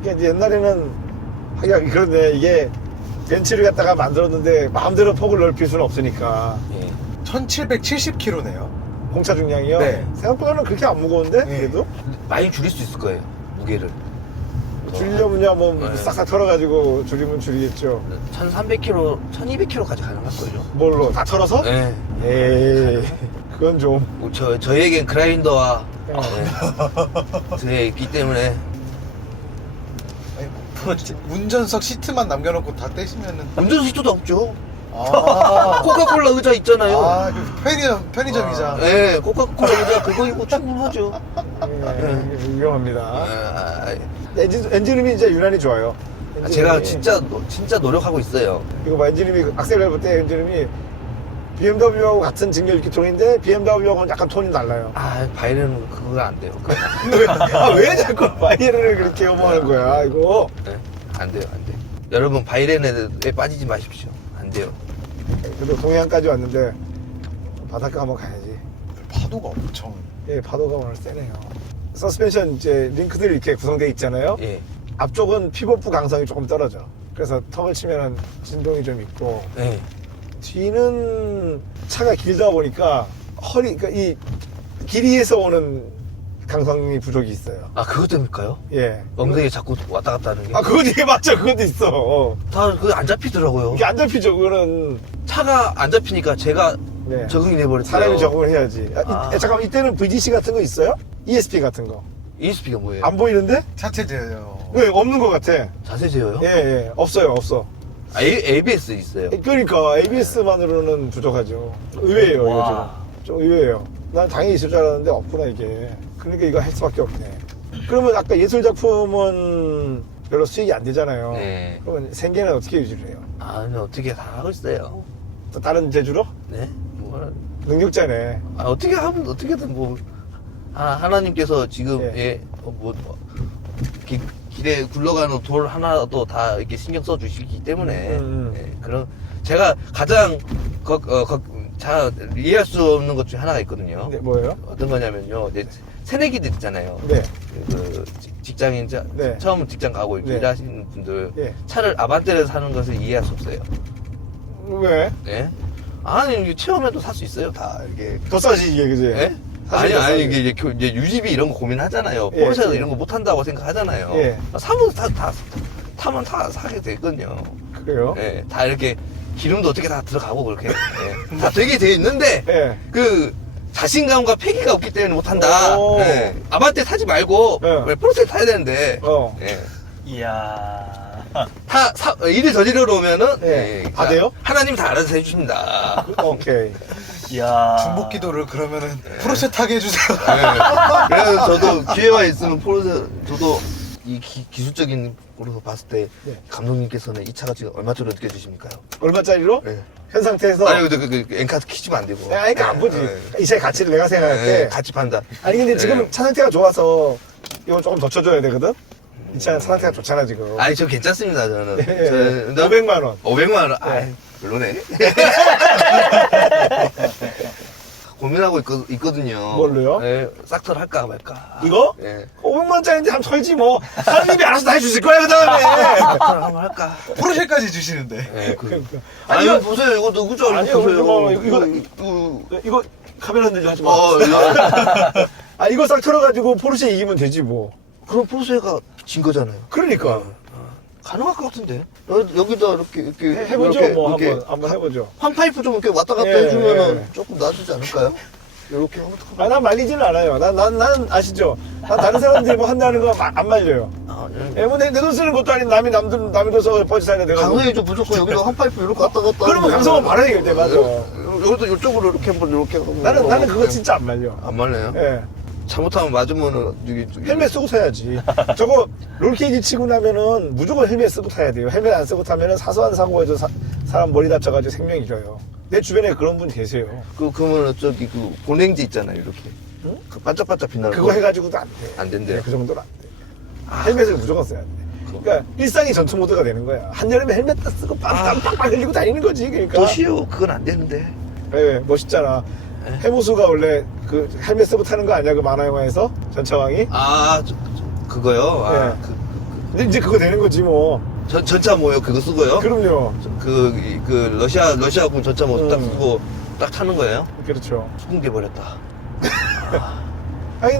그러니까 이제 옛날에는 하긴 그런데 이게 벤츠를 갖다가 만들었는데 마음대로 폭을 넓힐 수는 없으니까. 예. 1770km네요. 공차 중량이요? 네. 생각보다는 그렇게 안 무거운데? 네. 그래도? 많이 줄일 수 있을 거예요. 무게를. 줄이려면야 뭐 네. 싹싹 털어가지고 줄이면 줄이겠죠. 1300km, 1200km까지 가능할걸요. 뭘로? 다 털어서? 네. 에이, 그건 좀. 저희에겐 그라인더와 어. 저의 있기 때문에 아니, 운전석 시트만 남겨놓고 다 떼시면은. 운전수도 없죠. 아, 코카콜라 의자 있잖아요. 그 편의점이자. 네, 코카콜라 의자 그거 이거 충분하죠. 유명합니다. 아, 엔진음이 진짜 유난히 좋아요. 제가 엔진음이. 진짜 노력하고 있어요. 이거 봐, 엔진음이 악셀 밟을 때 엔진음이 BMW하고 같은 직렬 기통인데 BMW하고는 약간 톤이 달라요. 바이렌은 그거 안 돼요. 왜 자꾸 바이에른을 그렇게 혐오하는 거야, 이거? 네, 안 돼요. 여러분 바이렌에 빠지지 마십시오. 안 돼요. 그래도 동해안까지 왔는데 바닷가 한번 가야지. 파도가 엄청. 예, 파도가 오늘 세네요. 서스펜션 이제 링크들이 이렇게 구성되어 있잖아요. 예. 앞쪽은 피버프 강성이 조금 떨어져. 그래서 턱을 치면 진동이 좀 있고, 예. 뒤는 차가 길다 보니까 그러니까 이 길이에서 오는 강성이 부족이 있어요. 그것 때문일까요? 예. 엉덩이에 자꾸 왔다 갔다 하는 게. 그거 되게 맞죠. 그것도 있어. 다 그게 안 잡히더라고요. 이게 안 잡히죠. 그거는. 차가 안 잡히니까 제가 네. 적응이 돼버렸어요. 사람이 적응을 해야지. 잠깐만, 이때는 VGC 같은 거 있어요? ESP 같은 거. ESP가 뭐예요? 안 보이는데? 차체제요. 네, 없는 것 같아. 자세 제어요? 예. 없어요. 없어. ABS 있어요. 그러니까 ABS만으로는 부족하죠. 의외예요, 와. 요즘. 좀 의외예요. 난 당연히 있을 줄 알았는데 없구나, 이게. 그러니까 이거 할 수밖에 없네. 그러면 아까 예술작품은 별로 수익이 안 되잖아요. 네. 그러면 생계는 어떻게 유지를 해요? 근데 어떻게 다 하고 있어요. 또 다른 재주로? 네? 뭐, 능력자네. 어떻게 하면 어떻게든 뭐 하나님께서 지금 예. 길에 굴러가는 돌 하나도 다 이렇게 신경 써 주시기 때문에 예, 그런 제가 가장 잘 이해할 수 없는 것 중에 하나가 있거든요. 네, 뭐예요? 어떤 거냐면요. 이제 새내기들 있잖아요. 네. 직장인 네. 처음 직장 가고 네. 일하시는 분들 네. 차를 아반떼를 사는 것을 이해할 수 없어요. 왜? 예? 아니 이게 체험해도 살 수 있어요. 다 이게 더 싸지, 이게, 그지? 예? 사실 아니 사실. 이게 이제 유지비 이런 거 고민하잖아요. 예, 포르쉐도 예. 이런 거 못 한다고 생각하잖아요. 예. 사면 타면 다 사게 되거든요. 그래요? 예, 다 이렇게 기름도 어떻게 다 들어가고 그렇게 예, 다 되게 돼 있는데 예. 그 자신감과 패기가 없기 때문에 못 한다. 오. 예. 아반떼 타지 말고 예. 포르쉐 타야 되는데 예. 이야. 일을 저지르러 오면은 예. 다 돼요? 하나님 다 알아서 해주십니다. 오케이. 이야. 중복 기도를 그러면은 포르쉐 타게 해주세요. 네. 그래서 저도 기회가 있으면 포르쉐 저도 이 기술적인 거로 봤을 때 네. 감독님께서는 이 차가 지금 얼마짜리 느껴지십니까요? 얼마짜리로? 네. 현 상태에서? 아니 근데 그 엔카드 키시면 안 되고. 그러니까 안 보지. 네. 이 차의 가치를 내가 생각할 때. 네, 같이 판다. 아니 근데 지금 네. 차 상태가 좋아서 이거 조금 더 쳐줘야 되거든? 이 차는 차 상태가 좋잖아 지금. 아니 저 괜찮습니다 저는. 예. 500만 원. 500만 원. 아이 별로네. 고민하고 있거든요. 뭘로요? 네, 싹털 할까 말까. 이거? 네. 500만 원짜리인데 한번 털지 뭐. 사장님이 알아서 다 해주실 거야 그 다음에. 싹털 한번 할까. 포르쉐까지 주시는데. 네, 아니, 이거 이거- 보세요. 이거 누구죠? 아니요, 보세요. 이거 카메라 흔들지 하지 마. 이거. 이거 싹 털어가지고 포르쉐 이기면 되지 뭐. 그럼 포르쉐가 진 거잖아요. 그러니까. 가능할 것 같은데. 여기다 이렇게 해보죠. 이렇게, 뭐 이렇게 한번 해보죠. 한 파이프 좀 이렇게 왔다 갔다 예, 해주면은 예. 조금 나아지지 않을까요? 이렇게 하면 아, 난 말리지는 않아요. 난 아시죠? 난 다른 사람들이 뭐 한다는 거 안 말려요. 예, 뭐 내 돈 쓰는 것도 아닌 남이 돈 써서 버지 사야 내가. 강성이 무조건 여기다 한 파이프 이렇게 왔다 갔다. 그러면 강성은 말아야겠대, 맞아. 여기도 이쪽으로 이렇게 한번 이렇게 하고. 나는 그거 진짜 안 말려. 안 말려요? 예. 잘못하면 맞으면은 이게 헬멧 쓰고 타야지. 저거 롤케이지 치고 나면은 무조건 헬멧 쓰고 타야 돼요. 헬멧 안 쓰고 타면은 사소한 사고에도 사람 머리 다쳐가지고 생명 잃어요. 내 주변에 그런 분 계세요. 그러면 저기 그 보냉지 있잖아요, 이렇게. 응? 그 반짝반짝 빛나는 그거 거. 해가지고도 안 돼. 안 된대요. 네, 그 정도는 안 돼. 헬멧을 무조건 써야 돼. 그러니까 일상이 전투 모드가 되는 거야. 한여름에 헬멧 딱 쓰고 빡빡 흘리고 다니는 거지. 그러니까. 도시요, 그건 안 되는데. 네, 멋있잖아. 네. 해무수가 원래 그 헬멧 쓰고 타는 거 아니야? 그 만화 영화에서 전차왕이. 그거요. 네. 근데 이제 그거 되는 거지 뭐. 전차 뭐요? 그거 쓰고요? 그럼요. 그 러시아군 전차 뭐 딱 쓰고 딱 타는 거예요? 그렇죠. 소금돼 버렸다. 아니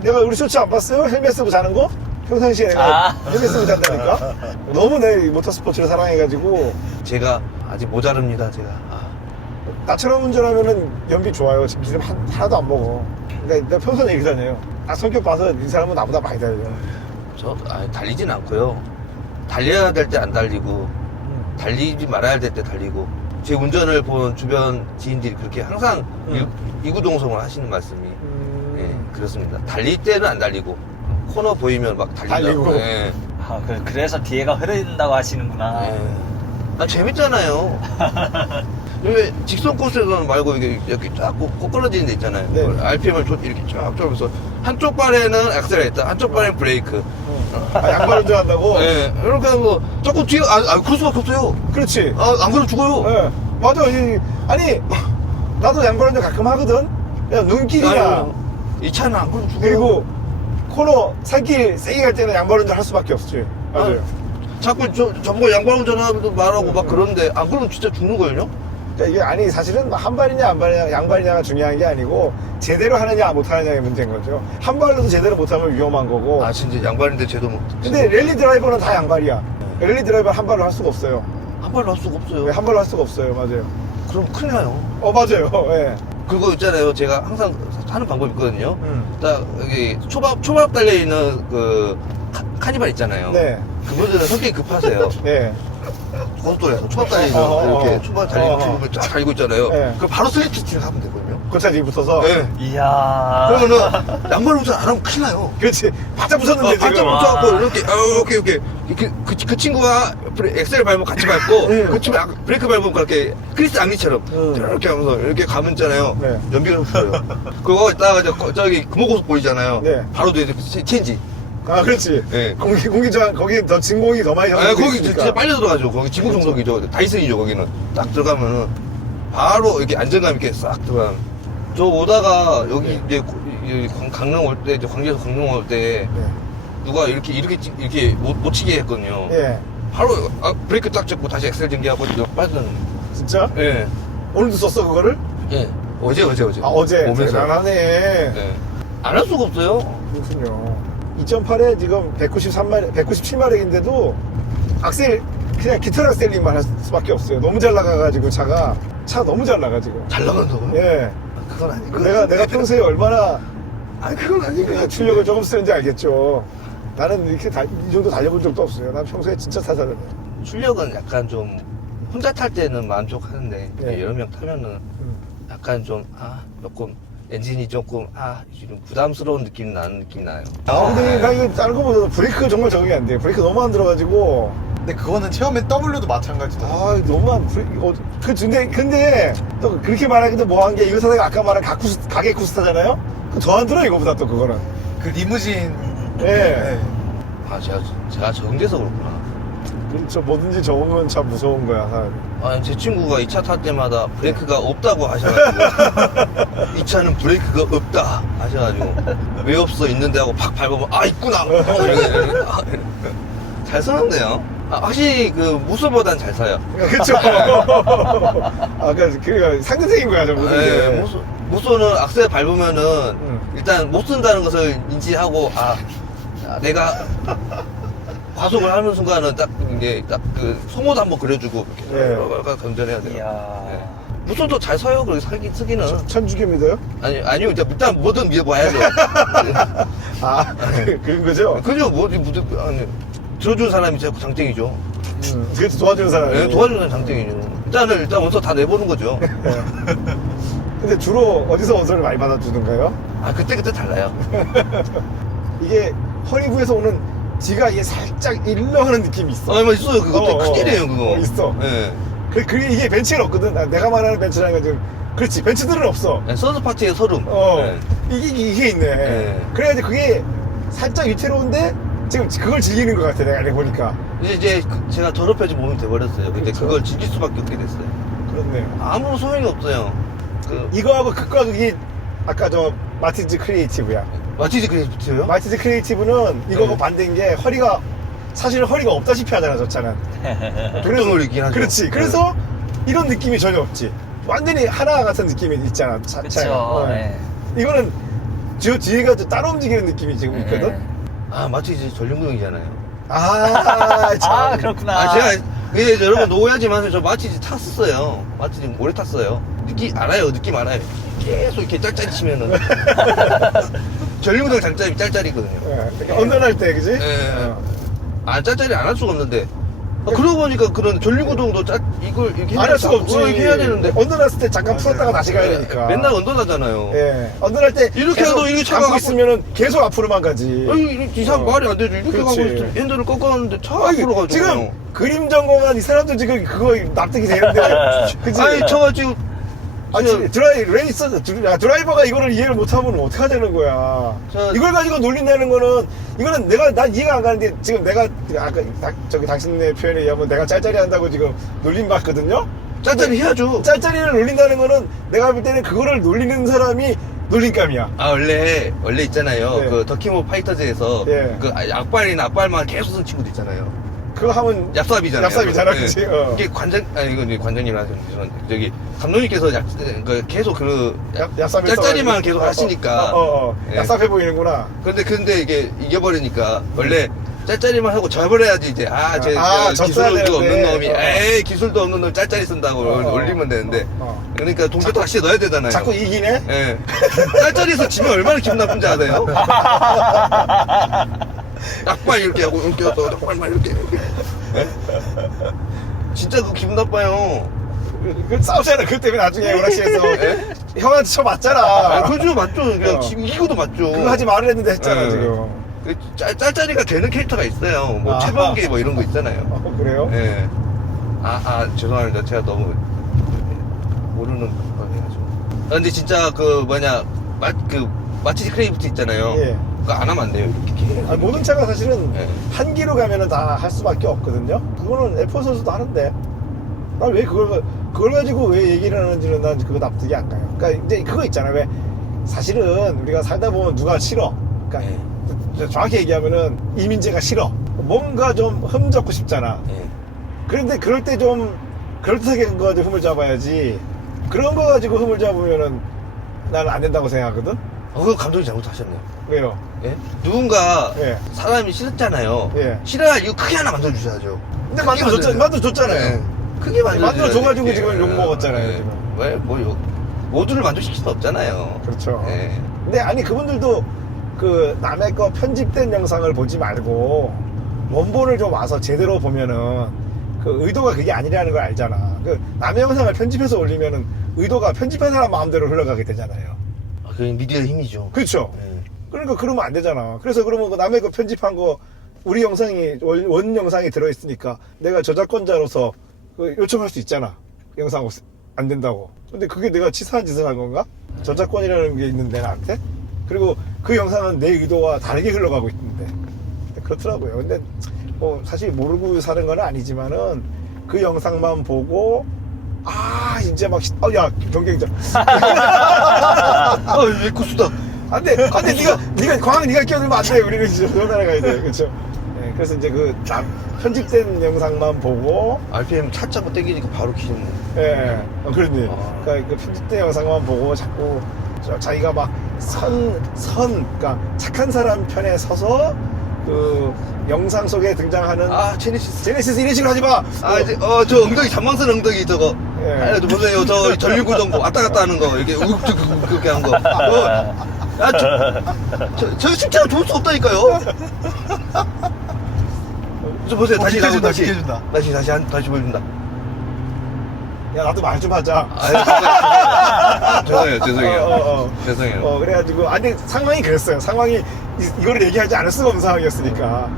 내가 우리 쇼츠 안 봤어요? 헬멧 쓰고 자는 거? 평상시에 내가 헬멧 쓰고 잔다니까. 너무 내 모터스포츠를 사랑해가지고 제가 아직 모자릅니다, 제가. 나처럼 운전하면은 연비 좋아요. 지금 기름 하나도 안 먹어. 그러니까 내가 평소에 얘기 다녀요. 딱 성격 봐서 이 사람은 나보다 많이 달려. 달리진 않고요. 달려야 될 때 안 달리고, 달리지 말아야 될 때 달리고. 제 운전을 본 주변 지인들이 그렇게 항상 이구동성을 하시는 말씀이 예, 그렇습니다. 달릴 때는 안 달리고 코너 보이면 막 달린다고. 달리고. 예. 아, 그래서 뒤에가 흐른다고 하시는구나. 예. 아, 재밌잖아요. 왜 직선 코스에서는 말고 이렇게 쫙 꼬꾸러지는 데 있잖아요. 네. RPM을 이렇게 쫙 쪼면서 한쪽 발에는 엑셀레이터, 한쪽 발에는 브레이크. 양발 운전한다고? 예. 이렇게 하고 조금 뒤에 그럴 수밖에 없어요. 그렇지. 안 그러면 죽어요. 예. 맞아. 아니 나도 양발 운전 가끔 하거든. 그냥 눈길이야. 아유, 이 차는 안 그러면 죽어요. 그리고 코너 산길 세게 갈 때는 양발 운전 할 수밖에 없지. 맞아요. 자꾸 저보고 양발 운전하고 말하고 막 그러는데 안 그러면 진짜 죽는 거예요? 그러니까 이게 사실은 한 발이냐 안 발이냐 양발이냐가 중요한 게 아니고 제대로 하느냐 못 하느냐의 문제인 거죠. 한 발로도 제대로 못하면 위험한 거고. 아 진짜 양발인데 쟤도 못. 근데 랠리 드라이버는 다 양발이야. 랠리 드라이버 한 발로 할 수가 없어요. 한 발로 할 수가 없어요. 네, 한 발로 할 수가 없어요. 맞아요. 그럼 큰일 나요. 맞아요. 예. 그거 있잖아요. 제가 항상 하는 방법이 있거든요. 딱 여기 초밥 달려 있는 그 카니발 있잖아요. 네. 그분들은 성격이 급하세요. 네. 고속도로에서 초밥 달려 있는 이렇게 초밥 달리는 친구들 쫙 달리고 있잖아요. 네. 그럼 바로 슬리피치를 하면 되거든요. 고차 뒤에 붙어서. 네. 이야. 그러면은 양발 운전 안 하면 큰일 나요. 그렇지. 바짝 붙었는데 지금. 반짝 붙여갖고 이렇게 그 친구가 엑셀 밟으면 같이 밟고 그 친구 브레이크 밟으면 그렇게 크리스 앙리처럼 이렇게 하면서 이렇게 가면 있잖아요. 네. 연비가 없어요. 그거 있다가 저기 금호고속 보이잖아요. 네. 바로 뒤에 체인지. 아, 그렇지. 네. 공기저항, 거기 더 진공이 더 많이 거기 있으니까. 진짜 빨려 들어가죠. 거기 지구 정속이죠. 다이슨이죠. 거기는 딱 들어가면은 바로 이렇게 안정감 있게 싹 들어가. 저 오다가 여기 이제 강릉 올 때, 이제 광주에서 강릉 올 때 네. 누가 이렇게 못 치게 했거든요. 예. 바로 브레이크 딱 잡고 다시 엑셀 전개하고 빠졌는. 진짜? 예. 오늘도 썼어, 그거를? 예. 어제. 아, 어제. 오면서. 대단하네. 예. 안 할 수가 없어요. 그렇군요. 2.8에 지금 197마력인데도 악셀, 그냥 깃털 악셀링만 할 수밖에 없어요. 너무 잘 나가가지고 차가 너무 잘 나가지고. 잘 나간다고요? 예. 그건 아니고. 내가 평소에 얼마나 그건 아니고. 출력을 조금 쓰는지 알겠죠. 나는 이렇게 이 정도 달려본 적도 없어요. 난 평소에 진짜 차 잘해. 출력은 약간 좀 혼자 탈 때는 만족하는데 네. 여러 명 타면은 약간 좀 조금 엔진이 조금 좀 부담스러운 느낌 나는 느낌 나요. 근데 나 이거 다른 거보다 브레이크가 정말 적응이 안 돼. 브레이크 너무 안 들어가지고. 근데 그거는 처음에 W도 마찬가지다. 너무 안 브레이크. 근데 또 그렇게 말하기도 뭐한 게 이거 사다가 아까 말한 가게 쿠스타잖아요? 더 안 들어 이거보다 또 그거는. 그 리무진. 예. 네. 제가 적응돼서 그렇구나. 저 뭐든지 적으면 참 무서운 거야, 사람이. 제 친구가 이 차 탈 때마다 브레이크가 없다고 하셔가지고 이 차는 브레이크가 없다 하셔가지고 왜 없어 있는데 하고 팍 밟으면 있구나. 잘 서는데요. 확실히 그 무소보단 잘 서요. 그쵸. 그러니까 상대적인 거야, 저 모든 게. 네, 무소는 악셀 밟으면은 일단 못 쓴다는 것을 인지하고 내가 과속을 하는 순간은 딱 이게 딱 그 송호도 한번 그려주고 예. 이렇게 건전해야 돼요. 이야. 네. 무선도 잘 서요. 그렇게 쓰기는. 천주교 믿어요? 아니요. 일단 뭐든 믿어봐야죠. 아, 그런 거죠? 그죠? 아니, 들어주는 사람이 자꾸 장땡이죠. 그래도 도와주는 사람이. 네, 도와주는 사람이 장땡이죠. 일단 원서 다 내보는 거죠. 근데 주로 어디서 원서를 많이 받아주는가요? 아, 그때 달라요. 이게 허리부에서 오는 뒤가 이게 살짝 일렁하는 느낌이 있어. 뭐 있어요. 그것도 큰일이에요, 그거. 있어. 네. 이게 벤츠는 없거든. 내가 말하는 벤츠라는 건 좀, 그렇지. 벤츠들은 없어. 네, 서드 파티의 서름. 네. 이게 있네. 네. 그래야지 그게 살짝 위태로운데 지금 그걸 즐기는 것 같아. 내가 보니까. 이제 제가 더럽혀진 몸이 돼버렸어요. 근데 그렇죠. 그걸 즐길 수밖에 없게 됐어요. 그렇네요. 아무 소용이 없어요. 이거하고 극과 극이 아까 저 마티즈 크리에이티브야. 마티즈 크리에이티브요? 마티즈 크리에이티브는 이거하고 네. 반대인 게 사실 허리가 없다시피 하잖아, 저 차는. 동동을 있긴 하죠. 그렇지. 그래서 이런 느낌이 전혀 없지. 완전히 하나 같은 느낌이 있잖아, 차가. 그쵸. 네. 이거는 저 뒤에가 따로 움직이는 느낌이 지금 있거든. 네. 아, 마티즈 전륜구동이잖아요. 참. 그렇구나. 제가 여러분 오해하지만 저 마티즈 탔었어요. 마티즈 오래 탔어요. 느낌 알아요. 계속 이렇게 짤짤이 치면은 전륜구동 장점이 짤짤이거든요. 언더날 때, 그지? 네. 아, 짤짤이 안 할 수가 없는데. 그러고 보니까 그런 전륜구동도 이걸 이렇게 안 할 수가 없지. 이렇게 해야 되는데. 언더났을 때 잠깐 풀었다가 다시 가야 되니까. 맨날 언더나잖아요. 예. 언더날 때 이렇게 계속 해도 이게 차가 감고 앞으로- 있으면은 계속 앞으로만 가지. 아니, 이상 말이 안 되죠. 이렇게 그렇지. 가고 있으면 핸들을 꺾었는데 차 아니, 앞으로 가죠. 지금 그림 전공한 이 사람들 지금 그거 납득이 되는데. 그치? 아니, 저가 지금 아니, 드라이버가 이거를 이해를 못하면 어떡하자는 거야. 이걸 가지고 놀린다는 거는, 난 이해가 안 가는데, 지금 내가, 아까, 당신의 표현에 의하면 내가 짤짤이 한다고 지금 놀림 받거든요? 짤짤이 해야죠. 짤짤이를 놀린다는 거는 내가 볼 때는 그거를 놀리는 사람이 놀림감이야. 아, 원래 있잖아요. 네. 그 더킹오 파이터즈에서 네. 그 악발이나 앞발만 계속 쓴 친구도 있잖아요. 그거 하면. 얍삽이잖아요. 얍삽이잖아, 네. 그치? 이게 이건 관장님이랑 저기 감독님께서 계속 얍삽이 짤짤이만 계속 하시니까. 네. 얍삽해 보이는구나. 근데 이게 이겨버리니까 원래 짤짤이만 하고 저버려야지 이제 졌어야 기술도 없는 되는데. 놈이 에이 기술도 없는 놈 짤짤이 쓴다고 올리면 되는데 그러니까 동기도 다시 넣어야 되잖아요. 자꾸 이기네? 예. 짤짤이에서 지면 얼마나 기분 나쁜지 알아요? 약발 이렇게 하고 이렇게 해서 약발만 이렇게 예? 진짜 그거 기분 나빠요. 싸우잖아. 그 때문에 나중에 오락실에서 예? 형한테 쳐 맞잖아. 아, 그죠 맞죠. 그냥 어. 이거도 맞죠. 그거 하지 말을 했는데 했잖아, 예. 지금. 그 짤짤이가 되는 캐릭터가 있어요. 뭐 최범계 뭐 이런 거 있잖아요. 그래요? 예. 죄송합니다. 제가 너무 모르는 걸 해가지고. 근데 진짜 마티즈 크레이프트 있잖아요. 예. 그거 안 하면 안 돼요. 이렇게. 모든 차가 사실은 예. 한 기로 가면은 다 할 수밖에 없거든요. 그거는 F1 선수도 하는데. 난 왜 그걸 가지고 왜 얘기를 하는지는 난 그거 납득이 안 가요. 그러니까 이제 그거 있잖아. 왜 사실은 우리가 살다 보면 누가 싫어. 그러니까 정확히 얘기하면은 이민재가 싫어. 뭔가 좀 흠잡고 싶잖아. 예. 그런데 그럴 때 좀 그럴듯하게 거 가지고 흠을 잡아야지. 그런 거 가지고 흠을 잡으면은 나는 안 된다고 생각하거든. 그거 감독이 잘못하셨네요. 왜요? 예? 누군가 예. 사람이 싫었잖아요. 예. 싫어할 이유 크게 하나 만들어주셔야죠. 근데 만들어줬잖아요. 예. 크게 만들어줘가지고 지금 욕 먹었잖아요, 지금. 왜? 모두를 만족시킬 수 없잖아요. 그렇죠. 예. 근데 아니 그분들도 그 남의 거 편집된 영상을 보지 말고 원본을 좀 와서 제대로 보면은 그 의도가 그게 아니라는 걸 알잖아. 그 남의 영상을 편집해서 올리면은 의도가 편집한 사람 마음대로 흘러가게 되잖아요. 그게 미디어의 힘이죠. 그렇죠. 예. 그러니까 그러면 안 되잖아. 그래서 그러면 그 남의 거 편집한 거 우리 영상이 원 영상이 들어있으니까 내가 저작권자로서 그 요청할 수 있잖아. 영상 안 된다고. 근데 그게 내가 치사한 짓을 한 건가? 저작권이라는 게 있는데 나한테? 그리고 그 영상은 내 의도와 다르게 흘러가고 있는데 그렇더라고요. 근데 뭐 사실 모르고 사는 건 아니지만은 그 영상만 보고 이제 막 야 경쟁자 왜 구수다. 안돼 네가 광학 네가 끼어들면 안돼. 우리는 이제 그런 나라 가야 돼. 그렇죠. 네, 그래서 이제 그 편집된 영상만 보고 RPM 차차고 땡기니까 바로 키는. 예, 그런데 그러니까 그 편집된 영상만 보고 자꾸 자기가 막 그러니까 착한 사람 편에 서서 그 영상 속에 등장하는 제네시스. 제네시스 이런 식으로 하지 마. 이제, 저 엉덩이, 잔망스러운 엉덩이 저거. 예. 저 보세요. 저 전류구동 왔다 갔다 하는 거. 이렇게 그렇게 한 거. 저 실제로 좋을 수 없다니까요. 저 보세요. 다시 가고, 다시. 지켜준다. 다시 보여준다. 야 나도 말 좀 하자. 죄송해요. 죄송해요. 그래가지고 아니 상황이 그랬어요. 상황이 이거를 얘기하지 않을 수가 없는 상황이었으니까.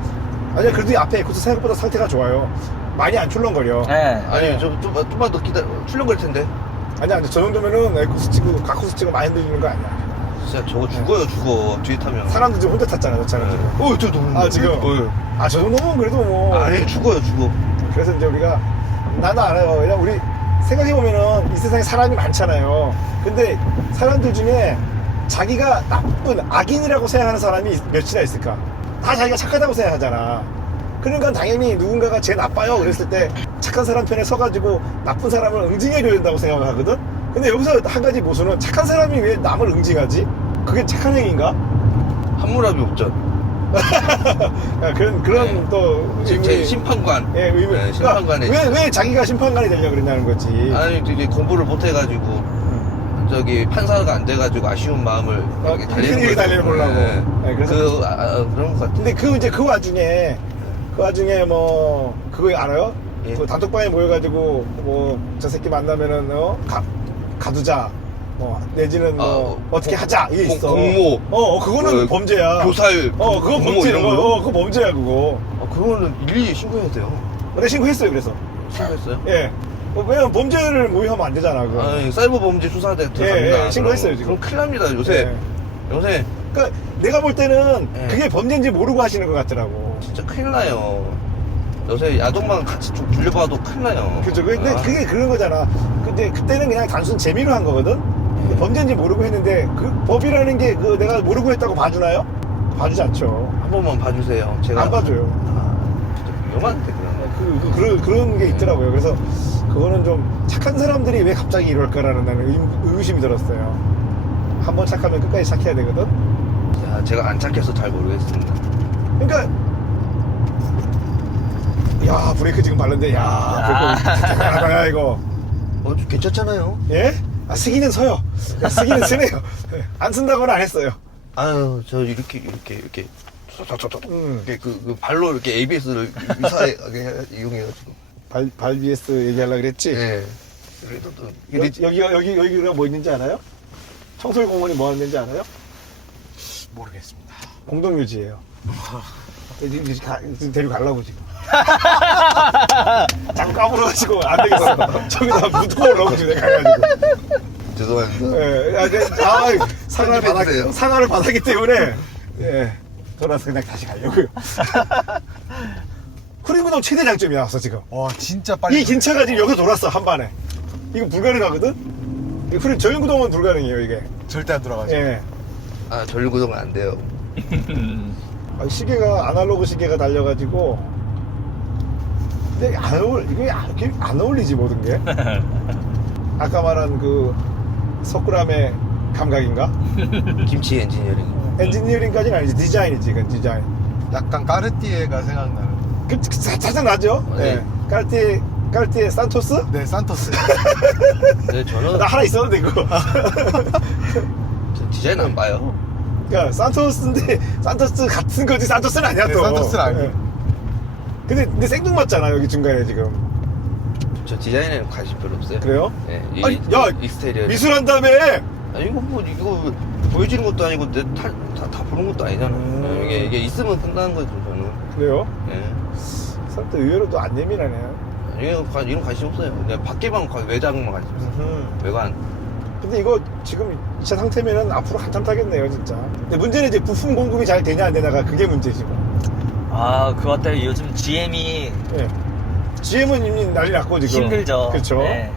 아니야 그래도 이 앞에 코스 생각보다 상태가 좋아요. 많이 안 출렁거려. 네. 아니, 좀만 더 기다려. 출렁거릴 텐데. 아니야 저 정도면은 에코스 치고 가코스 치고 많이 흔들리는 거 아니야. 진짜 저거 죽어. 뒤에 타면. 사람들 지금 혼자 탔잖아 저 차는 지금. 저 너무. 지금. 저 정도면 그래도 뭐. 아니, 죽어. 그래서 이제 우리가 나는 알아요. 왜냐면 우리 생각해보면은 이 세상에 사람이 많잖아요. 근데 사람들 중에 자기가 나쁜 악인이라고 생각하는 사람이 몇이나 있을까? 다 자기가 착하다고 생각하잖아. 그러니까 당연히 누군가가 쟤 나빠요 그랬을 때 착한 사람 편에 서가지고 나쁜 사람을 응징해줘야 된다고 생각을 하거든. 근데 여기서 한 가지 모순은 착한 사람이 왜 남을 응징하지? 그게 착한 행위인가? 한무라비 없죠. 그런 또 제 의미. 심판관. 예, 의미. 네, 심판관에. 그러니까 왜 자기가 심판관이 되려고 그러냐는 거지. 아니, 되게 공부를 못 해가지고, 저기, 판사가 안 돼가지고 아쉬운 마음을 이렇게 이렇게 달려보려고. 네. 네, 그래서 그런 것 같아요. 근데 그 와중에 뭐 그거 알아요? 예. 그 단톡방에 모여가지고 뭐 저 새끼 만나면은 가두자 내지는 어떻게 하자 이게 있어. 공모. 그거는 범죄야. 교살. 그거 공모 범죄야. 이런 거. 그거 범죄야 그거. 그거는 일일이 신고해야 돼요. 내가 신고했어요 그래서. 신고했어요? 예. 왜냐면 범죄를 모의하면 안 되잖아 그거. 아니, 사이버 범죄 수사대 들어갑니다. 예, 신고했어요, 지금. 그럼 큰일 납니다, 요새. 요새 그러니까 내가 볼 때는 예. 그게 범죄인지 모르고 하시는 것 같더라고. 진짜 큰일 나요. 요새 야동만 같이 좀 돌려봐도 큰일 나요. 그죠. 근데 그게 그런 거잖아. 근데 그때는 그냥 단순 재미로 한 거거든. 범죄인지 모르고 했는데 그 법이라는 게 내가 모르고 했다고 봐주나요? 봐주지 않죠. 한 번만 봐주세요. 제가 안 봐줘요. 진짜 위험한데 그런. 그런 게 있더라고요. 그래서 그거는 좀 착한 사람들이 왜 갑자기 이럴까라는 나는 의심이 들었어요. 한번 착하면 끝까지 착해야 되거든. 자, 제가 안 착해서 잘 모르겠습니다. 그러니까 야 브레이크 지금 밟는데 야 브레이크 대단하다 이거. 괜찮잖아요. 예? 쓰기는 서요. 쓰기는 쓰네요. 안 쓴다고는 안 했어요. 아유, 저 이렇게 이렇게 그 발로 이렇게 ABS를 유사하게 이용해가지고. 발 BS 얘기하려고 그랬지? 예. 그래도 또 여기가 뭐 있는지 알아요? 청솔공원이 뭐 하는지 알아요? 모르겠습니다. 공동묘지예요. 지금 데리고 가려고 지금. 자꾸 까불어가지고 안 되겠어. 저기다 무거워 넣고 지금 내가 가가지고. 죄송합니다. 상하를 받았기 때문에 돌아서 그냥 다시 가려고요. 후륜구동 최대 장점이 나왔어 지금. 와 진짜 빨리. 이 긴 차가 지금 여기서 돌았어 한 번에. 이거 불가능하거든. 저연구동은 불가능해요 이게. 절대 안 돌아가죠. 예. 전류구동은 안 돼요. 시계가 아날로그 시계가 달려가지고. 근데 이게 안 어울리지 모든 게. 아까 말한 그 석굴암의 감각인가? 김치 엔지니어링. 엔지니어링까지는 아니지 디자인이지 이건 디자인. 약간 까르띠에가 생각나는. 살짝 나죠? 네. 까르띠에 산토스? 네, 산토스. 네, 저는 나 하나 있었는데 그거. 저 디자인 안 봐요. 그러니까 산토스인데 산토스 같은 거지 산토스는 아니야 네, 또. 산토스는 아니에요. 예. 근데 생뚱맞잖아 여기 중간에 지금. 저 디자인에는 관심 별로 없어요. 그래요? 네, 아니, 야, 익스테리어. 미술한다며. 아니 이거 보여지는 것도 아니고 다 보는 것도 아니잖아. 이게 있으면 끝나는 거죠 저는. 그래요? 예. 사람들 의외로 또 안 예민하네. 이런 관심 없어요. 그냥 밖에만 외장만 관심 있어요. 외관. 근데 이거 지금 이 차 상태면은 앞으로 한참 타겠네요 진짜. 근데 문제는 이제 부품 공급이 잘 되냐 안 되냐가 그게 문제지 뭐. 그것 때문에 요즘 GM이 예. GM은 이미 난리 났고 지금. 힘들죠. 그렇죠. 네.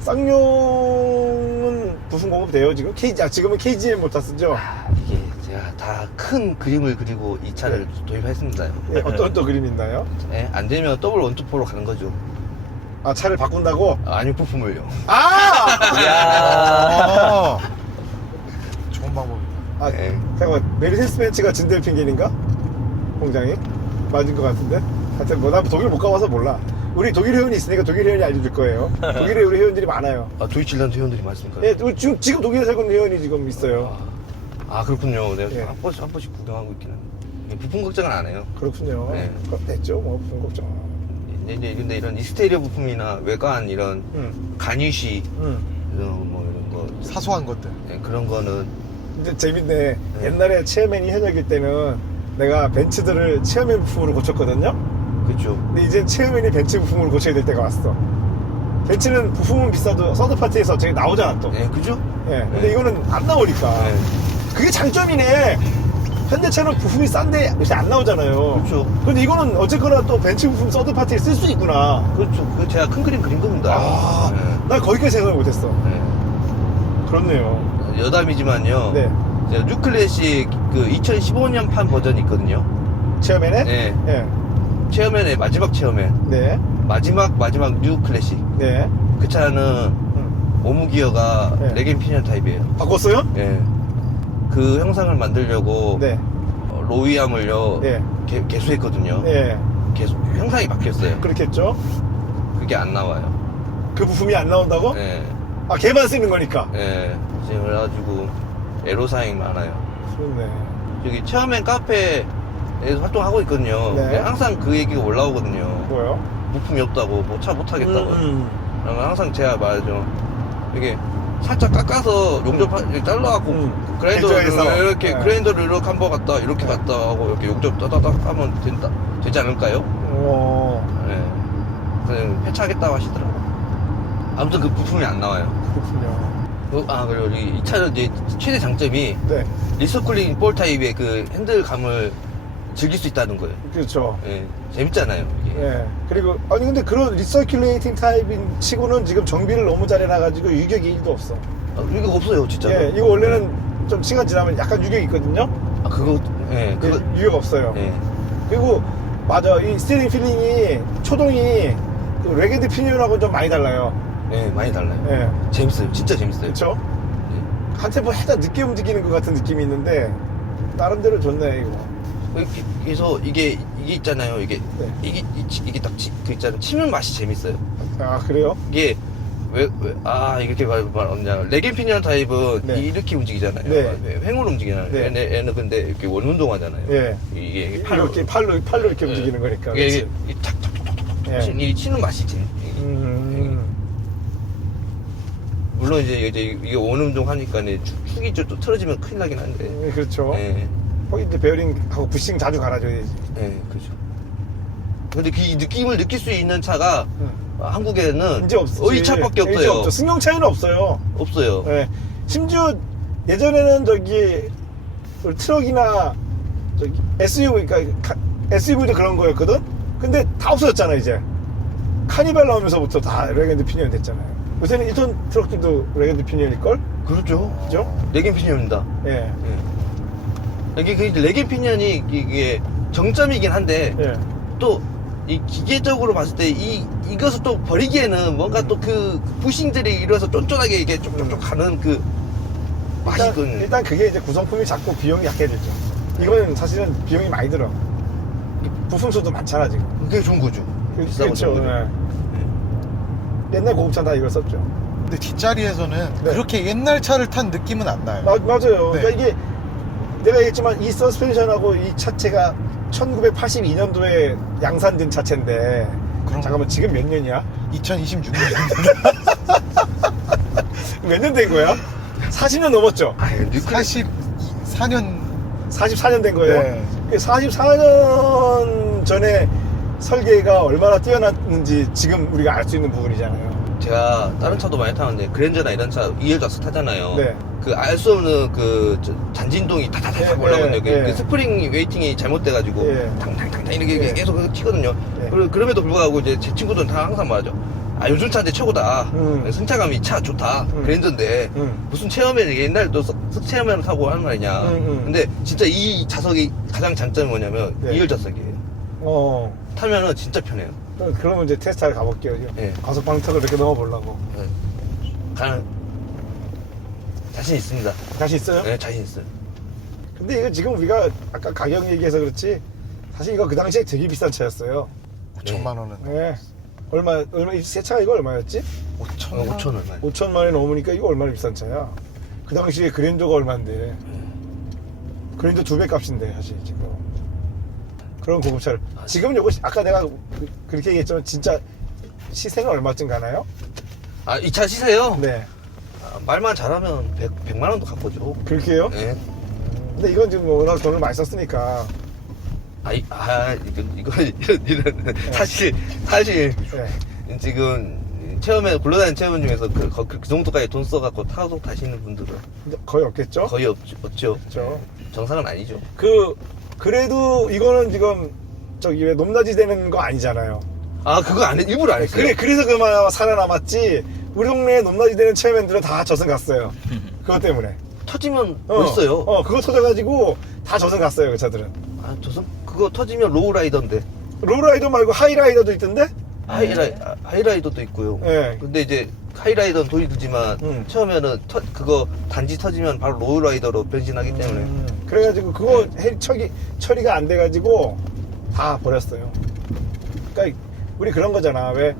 쌍용은 부품 공급 돼요 지금? 지금은 KGM 모터 쓰죠? 이게 제가 다 큰 그림을 그리고 이 차를 도입했습니다. 예, 어떤 또 그림이 있나요? 예, 안 되면 더블 원투포로 가는 거죠. 차를 바꾼다고? 아니 부품을요. 이야. 좋은 방법이다. 아, 네. 잠깐만 메르세스 벤츠가 진델 핑계인가? 공장이? 맞은 것 같은데. 하여튼 뭐 난 독일 못 가봐서 몰라. 우리 독일 회원이 있으니까 독일 회원이 알려줄 거예요. 독일에 우리 회원들이 많아요. 아, 도이칠란드 회원들이 많습니까? 예, 우리 지금 독일에 살고 있는 회원이 지금 있어요. 아, 그렇군요. 내가 예. 한 번씩 구경하고 있긴 한데. 부품 걱정은 안 해요. 그렇군요. 네. 그럼 됐죠. 뭐 무슨 걱정. 이제 근데 이런 익스테리어 부품이나 외관 이런 간이시 뭐 이런 거 사소한 것들. 예, 그런 거는 근데 재밌네. 옛날에 체어맨이 현역일 때는 내가 벤츠들을 체어맨 부품으로 고쳤거든요. 그렇죠. 근데 이제 체어맨이 벤츠 부품으로 고쳐야 될 때가 왔어. 벤츠는 부품은 비싸도 서드파티에서 저기 나오잖아 또. 예, 그죠? 예. 근데 이거는 안 나오니까. 예. 그게 장점이네. 현대차는 부품이 싼데 요새 안 나오잖아요. 그렇죠. 근데 이거는 어쨌거나 또 벤츠 부품 서드파티에 쓸 수 있구나. 그렇죠. 그 제가 큰 그림 그린 겁니다. 아, 예. 나 거기까지 생각을 못했어. 예. 그렇네요. 여담이지만요. 네. 제가 뉴클래식 그 2015년 판 버전이 있거든요. 체어맨에? 네. 예. 체어맨의 마지막 체어맨. 네. 마지막 뉴클래식. 네. 그 차는 오무기어가 네. 레겐 피니언 타입이에요. 바꿨어요? 예. 그 형상을 만들려고 네. 로이암을요 네. 개수했거든요. 네. 계속 형상이 바뀌었어요. 그렇겠죠. 그게 안 나와요. 그 부품이 안 나온다고? 예. 아, 걔만 쓰는 거니까. 예. 지금 그래가지고 애로사항이 많아요. 좋네. 여기 체어맨 카페에서 활동하고 있거든요. 네. 항상 그 얘기가 올라오거든요. 뭐요? 부품이 없다고, 뭐 차 못 하겠다고. 그러면 항상 제가 말하죠. 이게 살짝 깎아서 용접 잘라갖고 그라인더를 개조해서. 이렇게 네. 그라인더를 이렇게 한 번 갔다 이렇게 갔다 하고 이렇게 용접 따다닥 하면 되지 않을까요? 네. 그냥 폐차하겠다고 하시더라고. 아무튼 그 부품이 안 나와요. 그렇군요. 그리고 이 차는 이제 최대 장점이 네. 리서클링 볼 타입의 그 핸들감을 즐길 수 있다는 거예요. 그렇죠. 예, 재밌잖아요, 이게. 예. 그리고, 아니, 근데 그런 리서큘레이팅 타입인 치고는 지금 정비를 너무 잘해놔가지고 유격이 1도 없어. 이거 없어요, 진짜. 예. 이거 원래는 좀 시간 지나면 약간 유격이 있거든요. 아, 그거, 예, 그거, 예, 유격 없어요. 예. 그리고, 맞아. 이 스티어링 필링이, 초동이, 그 레게드 피니언하고 좀 많이 달라요. 예, 많이 달라요. 예. 재밌어요, 진짜 재밌어요. 그쵸? 예. 한 템포 해다 늦게 움직이는 것 같은 느낌이 있는데, 나름대로 좋네, 이거. 그래서 이게 있잖아요, 이게. 네. 이게 딱, 그 있잖아요. 치는 맛이 재밌어요. 아, 그래요? 이게, 이렇게 말하냐. 레겐 피니언 타입은 네. 이렇게 움직이잖아요. 네. 횡으로 움직이잖아요. 네. 얘는 근데 이렇게 원운동 하잖아요. 예. 이게 팔로 이렇게 네. 움직이는 거니까. 이게 그렇지. 탁탁탁탁탁 예. 이 치는 맛이 재밌. 물론 이제 이게 원운동 하니까 축이 좀 또 틀어지면 큰일 나긴 한데. 그렇죠. 예. 거기 이제 베어링하고 부싱 자주 갈아줘야지. 예, 그죠. 근데 그 느낌을 느낄 수 있는 차가 한국에는 이제 없어. 이 차밖에 이제 없어요. 없죠. 승용 차에는 없어요. 없어요. 예. 심지어 예전에는 저기 트럭이나 저기 SUV, 그러니까 SUV도 그런 거였거든. 근데 다 없어졌잖아 이제. 카니발 나오면서부터 다 레겐드 피니언 됐잖아요. 요새는 1톤 트럭들도 레겐드 피니언일걸? 그렇죠. 그죠? 레겐 피니언입니다. 예. 이게 그 레겐 피니언이 이게 정점이긴 한데 예. 또 이 기계적으로 봤을 때 이것을 또 버리기에는 뭔가 또 그 부싱들이 이루어서 쫀쫀하게 이게 쪽쪽쪽 가는 그 맛이 있거든요. 일단 그게 이제 구성품이 작고 비용이 약해졌죠. 이거는 사실은 비용이 많이 들어. 부품수도 많잖아 지금. 그게 좋은 거죠. 비싸고 그렇죠. 좋은 거죠. 예. 옛날 고급차 다 이걸 썼죠. 근데 뒷자리에서는 네. 그렇게 옛날 차를 탄 느낌은 안 나요. 맞아요. 네. 그러니까 이게 내가 얘기했지만 이 서스펜션하고 이 차체가 1982년도에 양산된 차체인데 그럼 잠깐만 지금 몇 년이야? 2026년. 몇 년 된 거야? 40년 넘었죠? 아유, 뉴클 44년. 44년 된 거예요? 네. 44년 전에 설계가 얼마나 뛰어났는지 지금 우리가 알 수 있는 부분이잖아요. 제가 다른 차도 많이 타는데 그랜저나 이런 차 2열좌석 타잖아요. 네. 그 알 수 없는 그 잔진동이 타타타타 네, 올라오거든요. 네, 그 네. 스프링 웨이팅이 잘못돼가지고 네. 탕탕탕탕 이렇게 네. 계속 튀거든요. 네. 그럼에도 불구하고 이제 제 친구들은 다 항상 말하죠. 아, 요즘 차인데 최고다. 승차감이 차 좋다. 그랜저인데 무슨 체험에 옛날에 또 체험을 타고 하는 말이냐. 근데 진짜 이 좌석이 가장 장점이 뭐냐면 네. 2열 좌석이에요. 타면은 진짜 편해요. 그러면 이제 테스트를 가볼게요. 네. 과속방턱을 이렇게 넘어보려고. 자신 있습니다. 다시 있어요? 네, 자신 있어요. 근데 이거 지금 우리가 아까 가격 얘기해서 그렇지 사실 이거 그 당시에 되게 비싼 차였어요. 5천만 원은. 네. 얼마 새 차가 이거 얼마였지? 5천 원. 5천만 원이 넘으니까 이거 얼마나 비싼 차야. 그 당시에 그랜저가 얼마인데. 그랜저 2배 값인데 사실 지금. 그런 고급차를. 지금 요거 아까 내가 그렇게 얘기했지만 진짜 시세는 얼마쯤 가나요? 아, 이 차 시세요? 네. 아, 말만 잘하면 100만 원도 갖고죠. 그렇게 해요? 네. 근데 이건 지금 워낙 돈을 많이 썼으니까. 이런 사실 네. 지금 체험에 굴러다니는 체험 중에서 그 정도까지 돈 써갖고 타고 타시는 분들은 근데 거의 없겠죠? 거의 없죠. 그렇죠. 정상은 아니죠. 그래도 이거는 지금 저기 왜 높낮이 되는 거 아니잖아요. 아, 그거 일부러 안 했어요. 그래서 그만 살아남았지. 우리 동네에 높낮이 되는 체험맨들은 다 저승 갔어요. 그것 때문에. 터지면 멋있어요. 그거 터져가지고 다 저승 갔어요, 그 차들은. 아, 그거 터지면 로우라이더인데. 로우라이더 말고 하이라이더도 있던데? 하이라이더도 있고요. 네. 근데 이제 하이라이더는 돈이 들지만 처음에는 그거 단지 터지면 바로 로우라이더로 변신하기 때문에. 그래가지고 그거 처리가 안 돼가지고 다 버렸어요. 그러니까 우리 그런 거잖아. 왜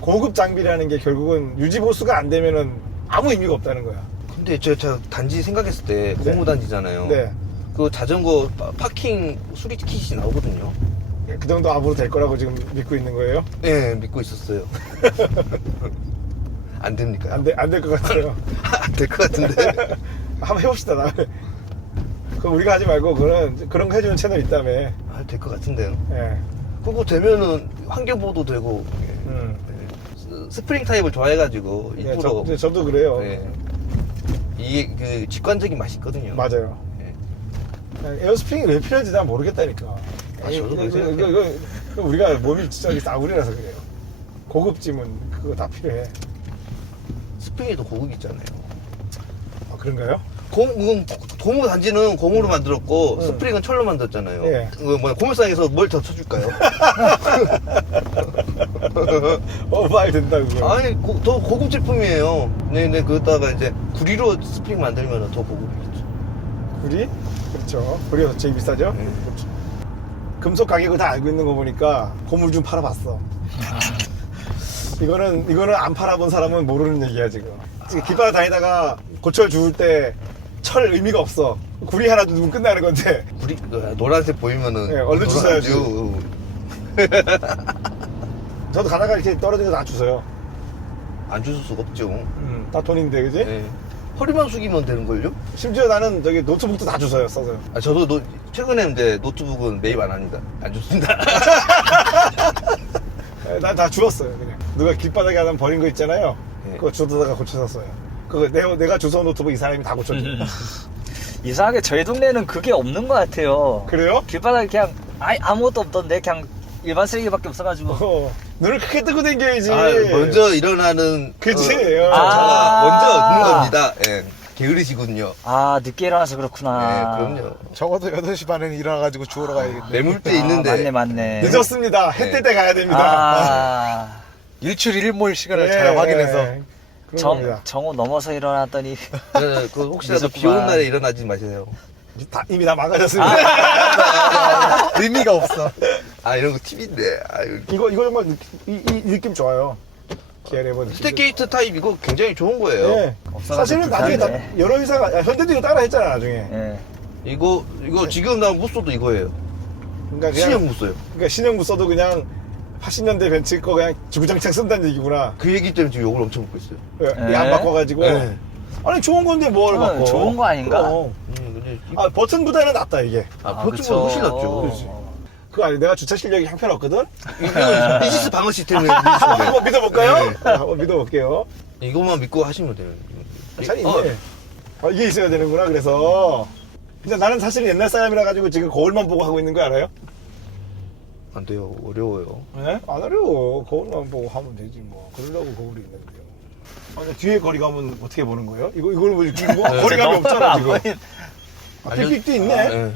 고급 장비라는 게 결국은 유지 보수가 안 되면은 아무 의미가 없다는 거야. 근데 제가 단지 생각했을 때 네. 고무단지잖아요. 네. 그 자전거 파킹 수리 키트이 나오거든요. 그 정도 압으로 될 거라고 지금 믿고 있는 거예요? 네, 믿고 있었어요. 안 됩니까? 안 될 것 같아요. 안 될 것 같은데. 한번 해봅시다, 다음에. 그럼 우리가 하지 말고 그런 거 해주는 채널 있다며. 아, 될 것 같은데요. 예. 그거 되면은 환경보도 되고. 스프링 타입을 좋아해가지고 네, 일부러. 저도 그래요. 네. 이게 그 직관적인 맛이 있거든요. 맞아요. 네. 에어스프링이 왜 필요한지 난 모르겠다니까. 아, 저도 그렇게 생각해요. 이거 우리가 몸이 진짜 싸구려라서 그래요. 고급짐은 그거 다 필요해. 스프링이 더 고급 있잖아요. 아, 그런가요? 고무 단지는 고무로 만들었고 스프링은 철로 만들었잖아요. 예. 고물상에서 뭘 더 쳐줄까요? 말 된다 그거. 아니 더 고급 제품이에요. 네, 그러다가 이제 구리로 스프링 만들면 더 고급이겠죠. 구리? 그렇죠. 구리가 제일 비싸죠? 네. 그렇죠. 금속 가격을 다 알고 있는 거 보니까 고물 좀 팔아봤어. 이거는 안 팔아본 사람은 모르는 얘기야 지금. 길바닥 다니다가 고철 주울 때 철 의미가 없어. 구리 하나 주면 끝나는 건데. 구리 노란색 보이면은 네, 얼른 주워야지. 노란주. 저도 가다가 이렇게 떨어지는 거 다 주워요. 안 주실 수가 없죠. 다 돈인데 그지? 네. 허리만 숙이면 되는 걸요? 심지어 나는 저기 노트북도 다 주워요 써서요. 아, 저도 최근에 이제 노트북은 매입 안 합니다. 안 좋습니다. 난 다 주웠어요 그냥. 누가 길바닥에 하나 버린 거 있잖아요. 네. 그거 주워다가 고쳐서 써요. 그거 내가 주워 노트북 이 사람이 다 고쳐줘. 이상하게 저희 동네는 그게 없는 것 같아요. 그래요? 길바닥에 그냥 아무것도 없던데 그냥 일반 쓰레기밖에 없어가지고. 눈을 크게 뜨고 다녀야지. 먼저 일어나는 그치? 차가 먼저 있는 겁니다. 예. 게으르시군요. 아, 늦게 일어나서 그렇구나. 네, 그럼요. 적어도 8시 반에는 일어나가지고 주우러 가야겠네. 매물대 있는데. 맞네. 늦었습니다. 해 뜰 때 가야 됩니다. 아, 일출 일몰 시간을 예, 잘 확인해서. 그런 겁니다. 정오 넘어서 일어났더니. 네, 그 혹시라도 비 늦었구만. 오는 날에 일어나지 마세요. 이미 다 망가졌습니다. 의미가 없어. 아, 이런 거 팁인데. 아유. 이거 정말 이 느낌 좋아요. 기아 레버 느낌. 스택게이트 타입 이거 굉장히 좋은 거예요. 예. 사실은 나중에 불편한데. 여러 회사가 현대도 이거 따라 했잖아 나중에. 예. 이거 지금 나온 무쏘도 이거예요. 그러니까 신형 무쏘요. 그러니까 신형 무써도 그냥 80년대 벤츠 거 그냥 주구장창 쓴다는 얘기구나. 그 얘기 때문에 지금 욕을 엄청 먹고 있어요. 이게 안 바꿔가지고. 네. 아니 좋은 건데 뭘 바꿔? 좋은 거 아닌가? 그럼. 근데 아 버튼보다는 낫다 이게. 버튼보다 훨씬 낫죠. 그렇지. 그거 아니 내가 주차 실력이 형편없거든. 이거 이지스 방어 시스템을 한번 믿어볼까요? 네. 한번 믿어볼게요. 이것만 믿고 하시면 돼요. 잘 있네. 이게 있어야 되는구나. 그래서 근데 나는 사실 옛날 사람이라 가지고 지금 거울만 보고 하고 있는 거 알아요? 안 돼요. 어려워요. 네? 안 어려워. 거울만 보고 하면 되지 뭐. 그러려고 거울이 있는데요. 근데 뒤에 거리감은 어떻게 보는 거예요? 이걸 뭐 거리감이 없잖아 지금. 삑삑도 있네. 네.